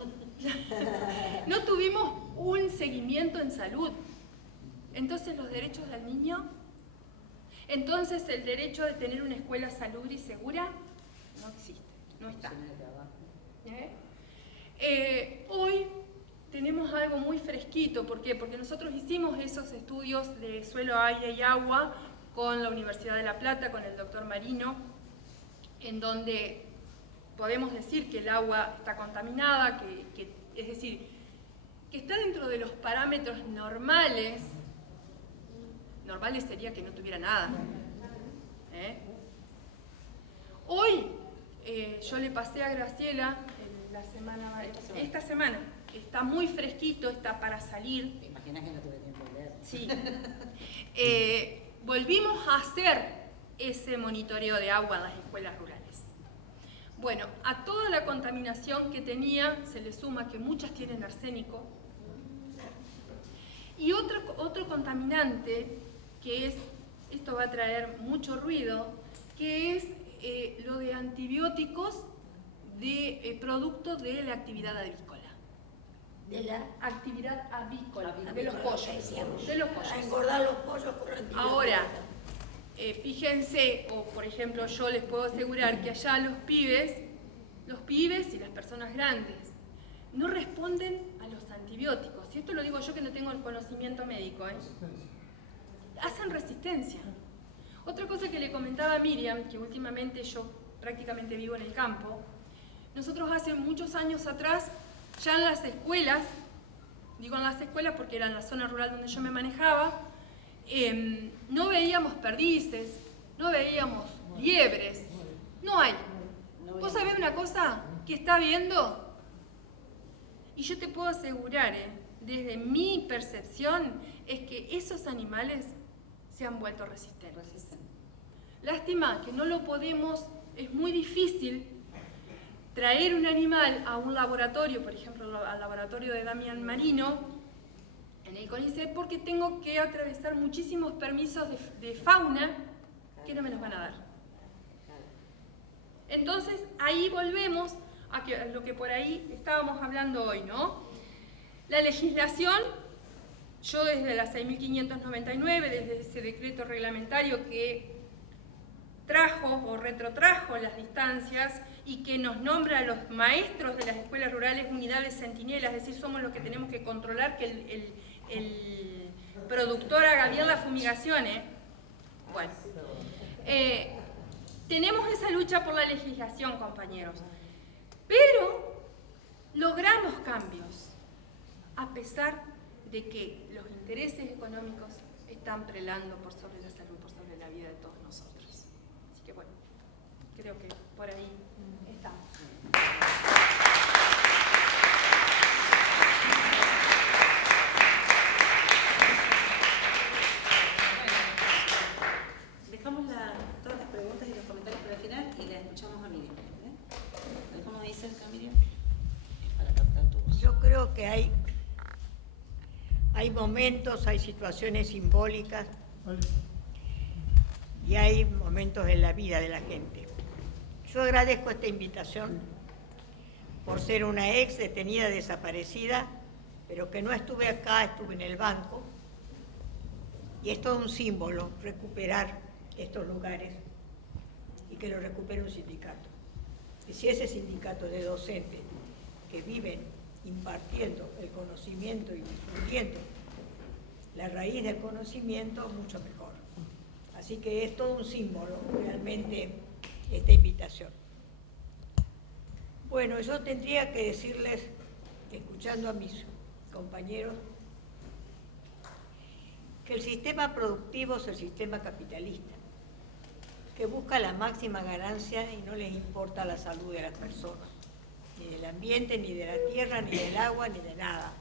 No tuvimos un seguimiento en salud. Entonces, los derechos del niño, entonces el derecho de tener una escuela salubre y segura, no existe, no está. Hoy tenemos algo muy fresquito. ¿Por qué? Porque nosotros hicimos esos estudios de suelo, aire y agua con la Universidad de La Plata, con el doctor Marino, en donde podemos decir que el agua está contaminada, es decir, que está dentro de los parámetros normales. Normales sería que no tuviera nada. Hoy yo le pasé a Graciela esta semana, está muy fresquito, está para salir. ¿Te imaginas que no tuve tiempo de leer? Sí. Volvimos a hacer ese monitoreo de agua en las escuelas rurales. Bueno, a toda la contaminación que tenía se le suma que muchas tienen arsénico. Y otro contaminante, que es, esto va a traer mucho ruido, que es lo de antibióticos de producto de la actividad avícola. De la Actividad avícola, de los pollos. De los pollos. Para engordar los pollos con antibióticos. Ahora, fíjense, o por ejemplo yo les puedo asegurar que allá los pibes y las personas grandes no responden a los antibióticos. Y esto lo digo yo que no tengo el conocimiento médico, hacen resistencia. Otra cosa que le comentaba a Miriam, que últimamente yo prácticamente vivo en el campo, nosotros hace muchos años atrás, ya en las escuelas, digo en las escuelas porque era en la zona rural donde yo me manejaba, no veíamos perdices, no veíamos liebres, no hay. ¿Vos sabés una cosa que está viendo? Y yo te puedo asegurar, desde mi percepción, es que esos animales se han vuelto resistentes. Lástima que no lo podemos, es muy difícil traer un animal a un laboratorio, por ejemplo, al laboratorio de Damián Marino, en el CONICET, porque tengo que atravesar muchísimos permisos de fauna que no me los van a dar. Entonces, ahí volvemos a lo que por ahí estábamos hablando hoy, ¿no? La legislación, yo desde la 6.599, desde ese decreto reglamentario que trajo o retrotrajo las distancias y que nos nombra a los maestros de las escuelas rurales unidades centinelas, es decir, somos los que tenemos que controlar que el productor haga bien la fumigación, Bueno, tenemos esa lucha por la legislación, compañeros, pero logramos cambios, a pesar de que los intereses económicos están prelando por sobre la salud, por sobre la vida de todos nosotros. Así que bueno, creo que por ahí estamos. Dejamos todas las preguntas y los comentarios para el final y la escuchamos a Miriam. ¿Cómo dice acá, Miriam? Para captar tu voz. Yo creo que hay momentos, hay situaciones simbólicas y hay momentos en la vida de la gente. Yo agradezco esta invitación por ser una ex detenida desaparecida, pero que no estuve acá, estuve en el banco. Y es todo un símbolo recuperar estos lugares y que lo recupere un sindicato. Y si ese sindicato de docentes que viven impartiendo el conocimiento y difundiendo la raíz del conocimiento, mucho mejor. Así que es todo un símbolo realmente esta invitación. Bueno, yo tendría que decirles, escuchando a mis compañeros, que el sistema productivo es el sistema capitalista, que busca la máxima ganancia y no les importa la salud de las personas, ni del ambiente, ni de la tierra, ni del agua, ni de nada.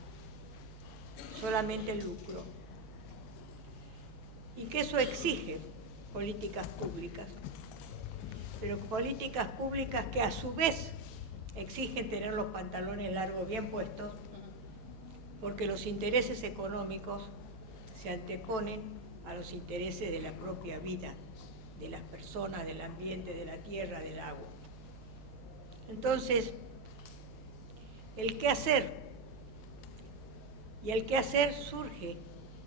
Solamente el lucro. Y que eso exige políticas públicas, pero políticas públicas que a su vez exigen tener los pantalones largos bien puestos, porque los intereses económicos se anteponen a los intereses de la propia vida, de las personas, del ambiente, de la tierra, del agua. Entonces, el qué hacer, y el qué hacer surge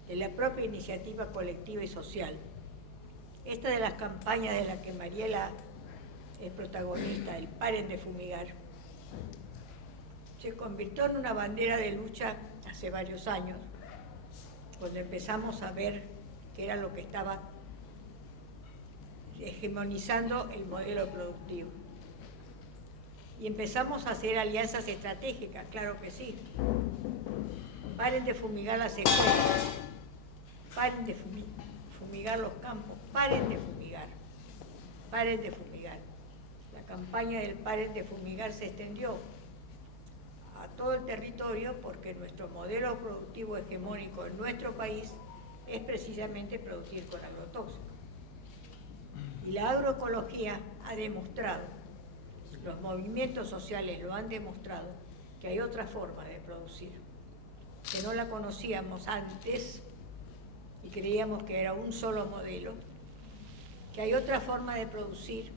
de la propia iniciativa colectiva y social. Esta de las campañas de la que Mariela es protagonista, el Paren de Fumigar, se convirtió en una bandera de lucha hace varios años, cuando empezamos a ver qué era lo que estaba hegemonizando el modelo productivo. Y empezamos a hacer alianzas estratégicas, claro que sí. Paren de fumigar las escuelas, paren de fumigar los campos, paren de fumigar, paren de fumigar. La campaña del Paren de Fumigar se extendió a todo el territorio porque nuestro modelo productivo hegemónico en nuestro país es precisamente producir con agrotóxicos. Y la agroecología ha demostrado, los movimientos sociales lo han demostrado, que hay otra forma de producir, que no la conocíamos antes y creíamos que era un solo modelo, que hay otra forma de producir,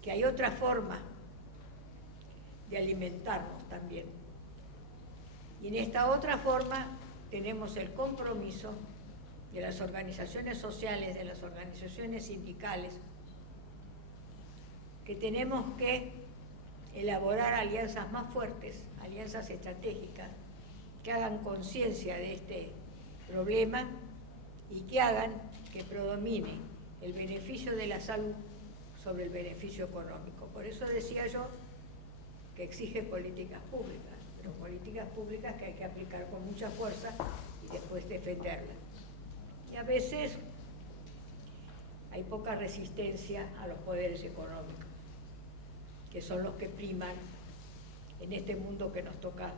que hay otra forma de alimentarnos también. Y en esta otra forma tenemos el compromiso de las organizaciones sociales, de las organizaciones sindicales, que tenemos que elaborar alianzas más fuertes, alianzas estratégicas, que hagan conciencia de este problema y que hagan que predomine el beneficio de la salud sobre el beneficio económico. Por eso decía yo que exige políticas públicas, pero políticas públicas que hay que aplicar con mucha fuerza y después defenderlas. Y a veces hay poca resistencia a los poderes económicos, que son los que priman en este mundo que nos toca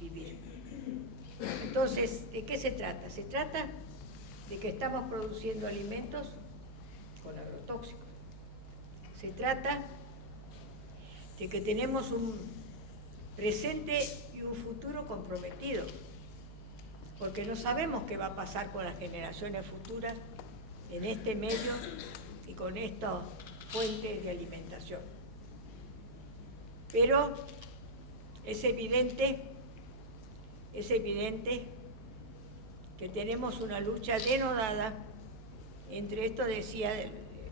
vivir. Entonces, ¿de qué se trata? Se trata de que estamos produciendo alimentos con agrotóxicos. Se trata de que tenemos un presente y un futuro comprometido, porque no sabemos qué va a pasar con las generaciones futuras en este medio y con estas fuentes de alimentación. Pero es evidente que tenemos una lucha denodada entre, esto decía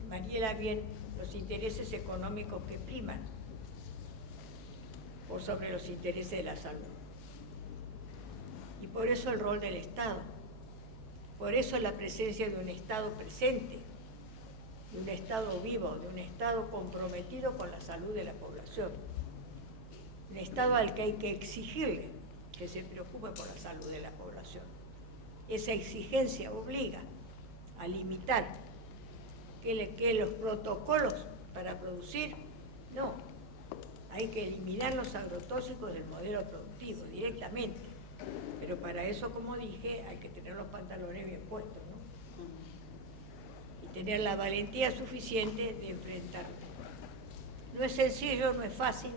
Mariela bien, los intereses económicos que priman por sobre los intereses de la salud. Y por eso el rol del Estado. Por eso la presencia de un Estado presente, de un Estado vivo, de un Estado comprometido con la salud de la población. Un Estado al que hay que exigirle que se preocupe por la salud de la población. Esa exigencia obliga a limitar que los protocolos para producir, no, hay que eliminar los agrotóxicos del modelo productivo directamente. Pero para eso, como dije, hay que tener los pantalones bien puestos, ¿no? Y tener la valentía suficiente de enfrentarlo. No es sencillo, no es fácil.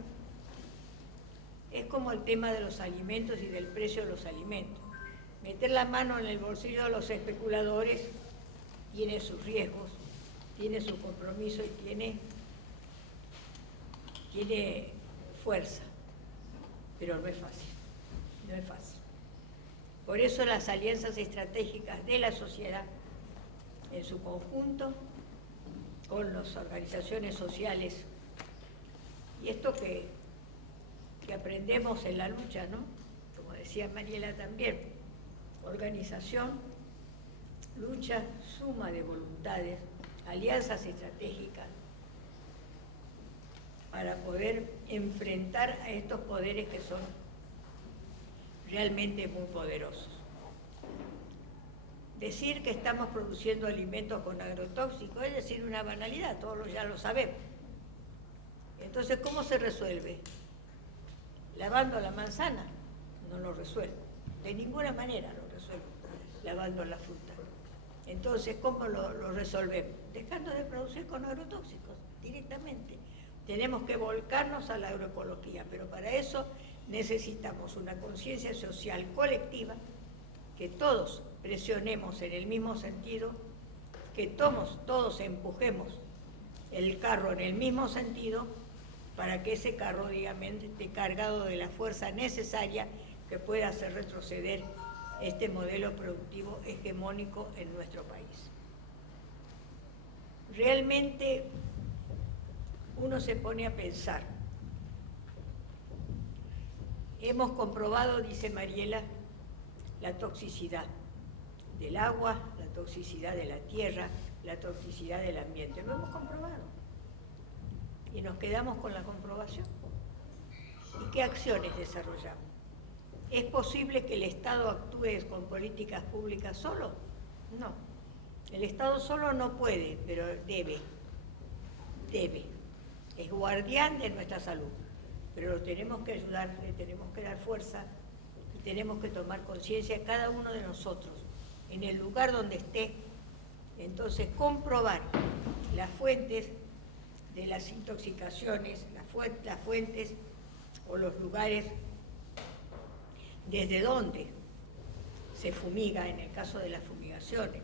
Es como el tema de los alimentos y del precio de los alimentos. Meter la mano en el bolsillo de los especuladores tiene sus riesgos, tiene su compromiso y tiene fuerza, pero no es fácil, no es fácil. Por eso las alianzas estratégicas de la sociedad en su conjunto, con las organizaciones sociales, y esto que aprendemos en la lucha, ¿no? Como decía Mariela también, organización, lucha, suma de voluntades, alianzas estratégicas, para poder enfrentar a estos poderes que son realmente muy poderosos. Decir que estamos produciendo alimentos con agrotóxicos es decir una banalidad, todos ya lo sabemos. Entonces, ¿cómo se resuelve? ¿Lavando la manzana? No lo resuelve. De ninguna manera lo resuelve lavando la fruta. Entonces, ¿cómo lo resolvemos? Dejando de producir con agrotóxicos directamente. Tenemos que volcarnos a la agroecología, pero para eso necesitamos una conciencia social colectiva, que todos presionemos en el mismo sentido, que todos empujemos el carro en el mismo sentido, para que ese carro, digamos, esté cargado de la fuerza necesaria que pueda hacer retroceder este modelo productivo hegemónico en nuestro país. Realmente uno se pone a pensar. Hemos comprobado, dice Mariela, la toxicidad del agua, la toxicidad de la tierra, la toxicidad del ambiente. Lo hemos comprobado. Y nos quedamos con la comprobación. ¿Y qué acciones desarrollamos? ¿Es posible que el Estado actúe con políticas públicas solo? No. El Estado solo no puede, pero debe. Es guardián de nuestra salud, pero lo tenemos que ayudar, le tenemos que dar fuerza y tenemos que tomar conciencia cada uno de nosotros, en el lugar donde esté. Entonces, comprobar las fuentes de las intoxicaciones, las fuentes o los lugares desde donde se fumiga, en el caso de las fumigaciones,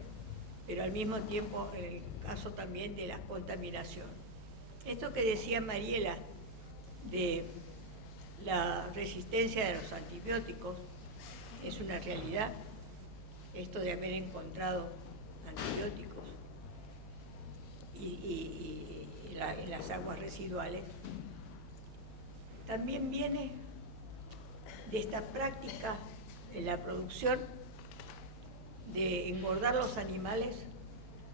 pero al mismo tiempo en el caso también de la contaminación. Esto que decía Mariela de la resistencia de los antibióticos es una realidad. Esto de haber encontrado antibióticos en las aguas residuales también viene de esta práctica en la producción de engordar los animales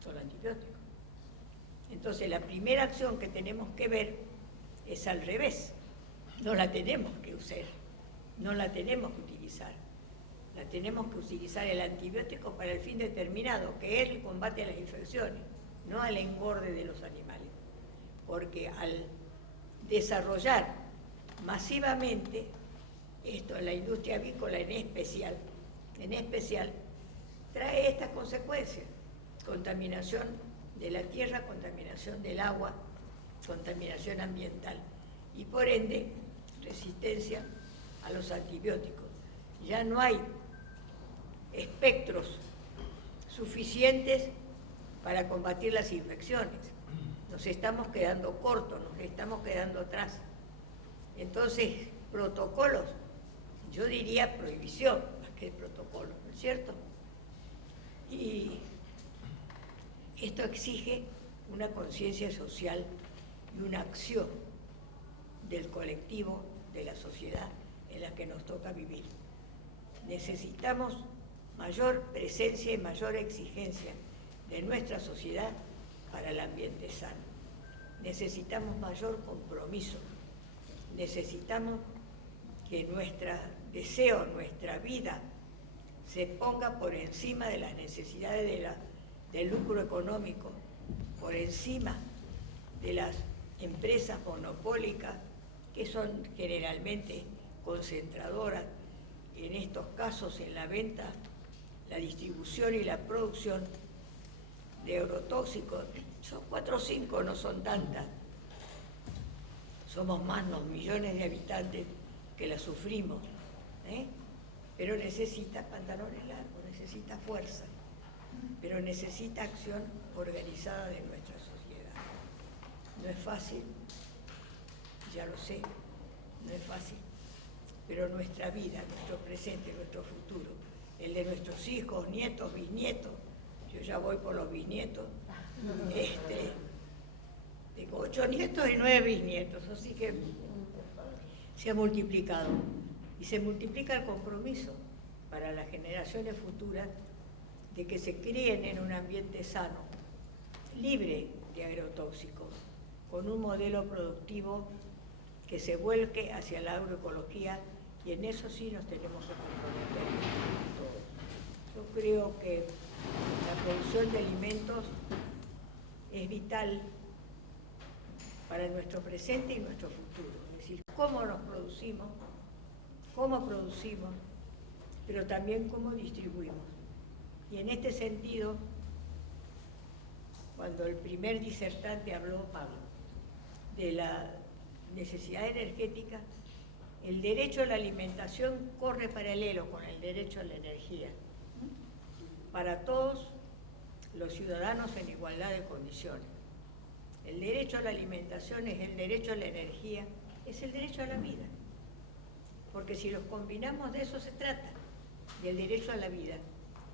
con antibióticos. Entonces, la primera acción que tenemos que ver es al revés. No la tenemos que usar, no la tenemos que utilizar. La tenemos que utilizar el antibiótico para el fin determinado, que es el combate a las infecciones, no al engorde de los animales. Porque al desarrollar masivamente esto en la industria avícola en especial, trae estas consecuencias: contaminación de la tierra, contaminación del agua, contaminación ambiental y por ende resistencia a los antibióticos. Ya no hay espectros suficientes para combatir las infecciones. Nos estamos quedando cortos, nos estamos quedando atrás. Entonces, protocolos, yo diría prohibición más que protocolos, ¿no es cierto? Y esto exige una conciencia social y una acción del colectivo, de la sociedad en la que nos toca vivir. Necesitamos mayor presencia y mayor exigencia de nuestra sociedad para el ambiente sano. Necesitamos mayor compromiso, necesitamos que nuestro deseo, nuestra vida, se ponga por encima de las necesidades del lucro económico, por encima de las empresas monopólicas, que son generalmente concentradoras, en estos casos en la venta, la distribución y la producción de agrotóxicos. Son 4 o 5, no son tantas. Somos más los millones de habitantes que la sufrimos, pero necesita pantalones largos, necesita fuerza, pero necesita acción organizada de nuestra sociedad. No es fácil, ya lo sé, no es fácil, pero nuestra vida, nuestro presente, nuestro futuro, el de nuestros hijos, nietos, bisnietos, yo ya voy por los bisnietos, tengo 8 nietos y 9 bisnietos, así que se ha multiplicado. Y se multiplica el compromiso para las generaciones futuras de que se críen en un ambiente sano, libre de agrotóxicos, con un modelo productivo que se vuelque hacia la agroecología, y en eso sí nos tenemos que comprometer todos. Yo creo que la producción de alimentos es vital para nuestro presente y nuestro futuro. Es decir, cómo nos producimos, pero también cómo distribuimos. Y en este sentido, cuando el primer disertante habló, Pablo, de la necesidad energética, el derecho a la alimentación corre paralelo con el derecho a la energía, para todos los ciudadanos en igualdad de condiciones. El derecho a la alimentación es el derecho a la energía, es el derecho a la vida. Porque si los combinamos, de eso se trata, del derecho a la vida,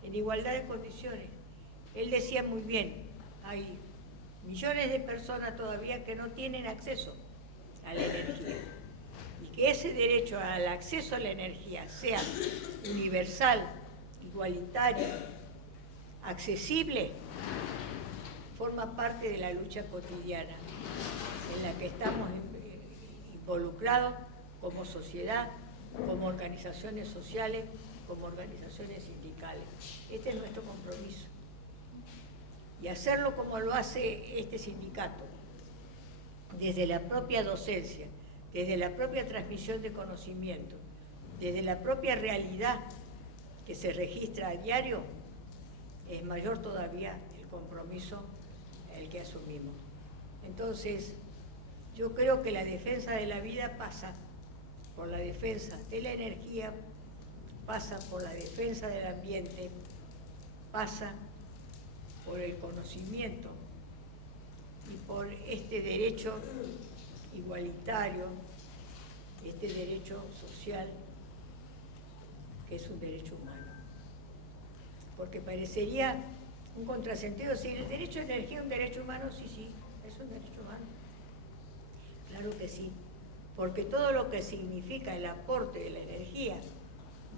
en igualdad de condiciones. Él decía muy bien, hay millones de personas todavía que no tienen acceso a la energía. Y que ese derecho al acceso a la energía sea universal, igualitario, accesible, forma parte de la lucha cotidiana en la que estamos involucrados como sociedad, como organizaciones sociales, como organizaciones sindicales. Este es nuestro compromiso. Y hacerlo como lo hace este sindicato, desde la propia docencia, desde la propia transmisión de conocimiento, desde la propia realidad que se registra a diario, es mayor todavía el compromiso el que asumimos. Entonces, yo creo que la defensa de la vida pasa por la defensa de la energía, pasa por la defensa del ambiente, pasa por el conocimiento y por este derecho igualitario, este derecho social, que es un derecho humano. Porque parecería un contrasentido decir, ¿el derecho a energía es un derecho humano? Sí, es un derecho humano. Claro que sí, porque todo lo que significa el aporte de la energía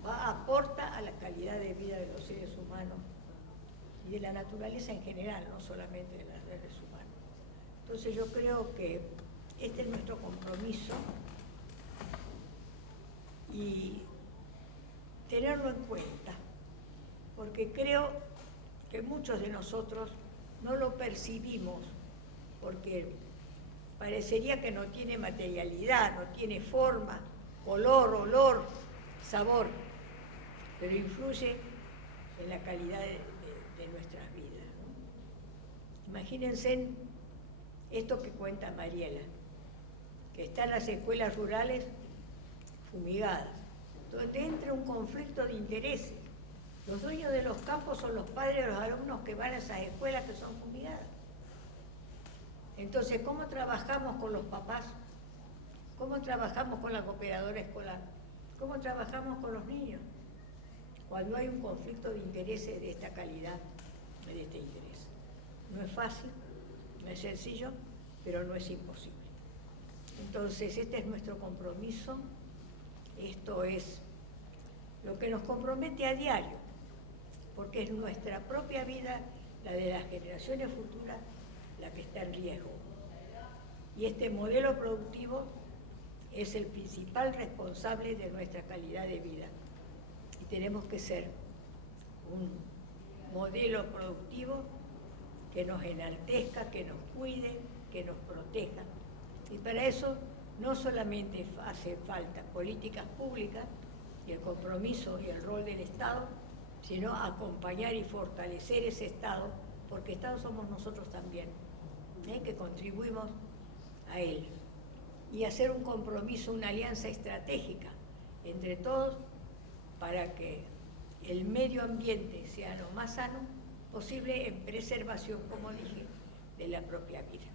aporta a la calidad de vida de los seres humanos y de la naturaleza en general, no solamente de los seres humanos. Entonces yo creo que este es nuestro compromiso y tenerlo en cuenta, porque creo que muchos de nosotros no lo percibimos, porque parecería que no tiene materialidad, no tiene forma, color, olor, sabor, pero influye en la calidad de nuestras vidas, ¿no? Imagínense esto que cuenta Mariela, que está en las escuelas rurales fumigadas, donde entra un conflicto de intereses. Los dueños de los campos son los padres de los alumnos que van a esas escuelas que son fumigadas. Entonces, ¿cómo trabajamos con los papás? ¿Cómo trabajamos con la cooperadora escolar? ¿Cómo trabajamos con los niños? Cuando hay un conflicto de intereses de esta calidad, de este interés. No es fácil, no es sencillo, pero no es imposible. Entonces, este es nuestro compromiso, esto es lo que nos compromete a diario, porque es nuestra propia vida, la de las generaciones futuras, la que está en riesgo. Y este modelo productivo es el principal responsable de nuestra calidad de vida. Y tenemos que ser un modelo productivo que nos enaltezca, que nos cuide, que nos proteja. Y para eso no solamente hace falta políticas públicas y el compromiso y el rol del Estado, sino acompañar y fortalecer ese Estado, porque Estado somos nosotros también, que contribuimos a él. Y hacer un compromiso, una alianza estratégica entre todos para que el medio ambiente sea lo más sano posible en preservación, como dije, de la propia vida.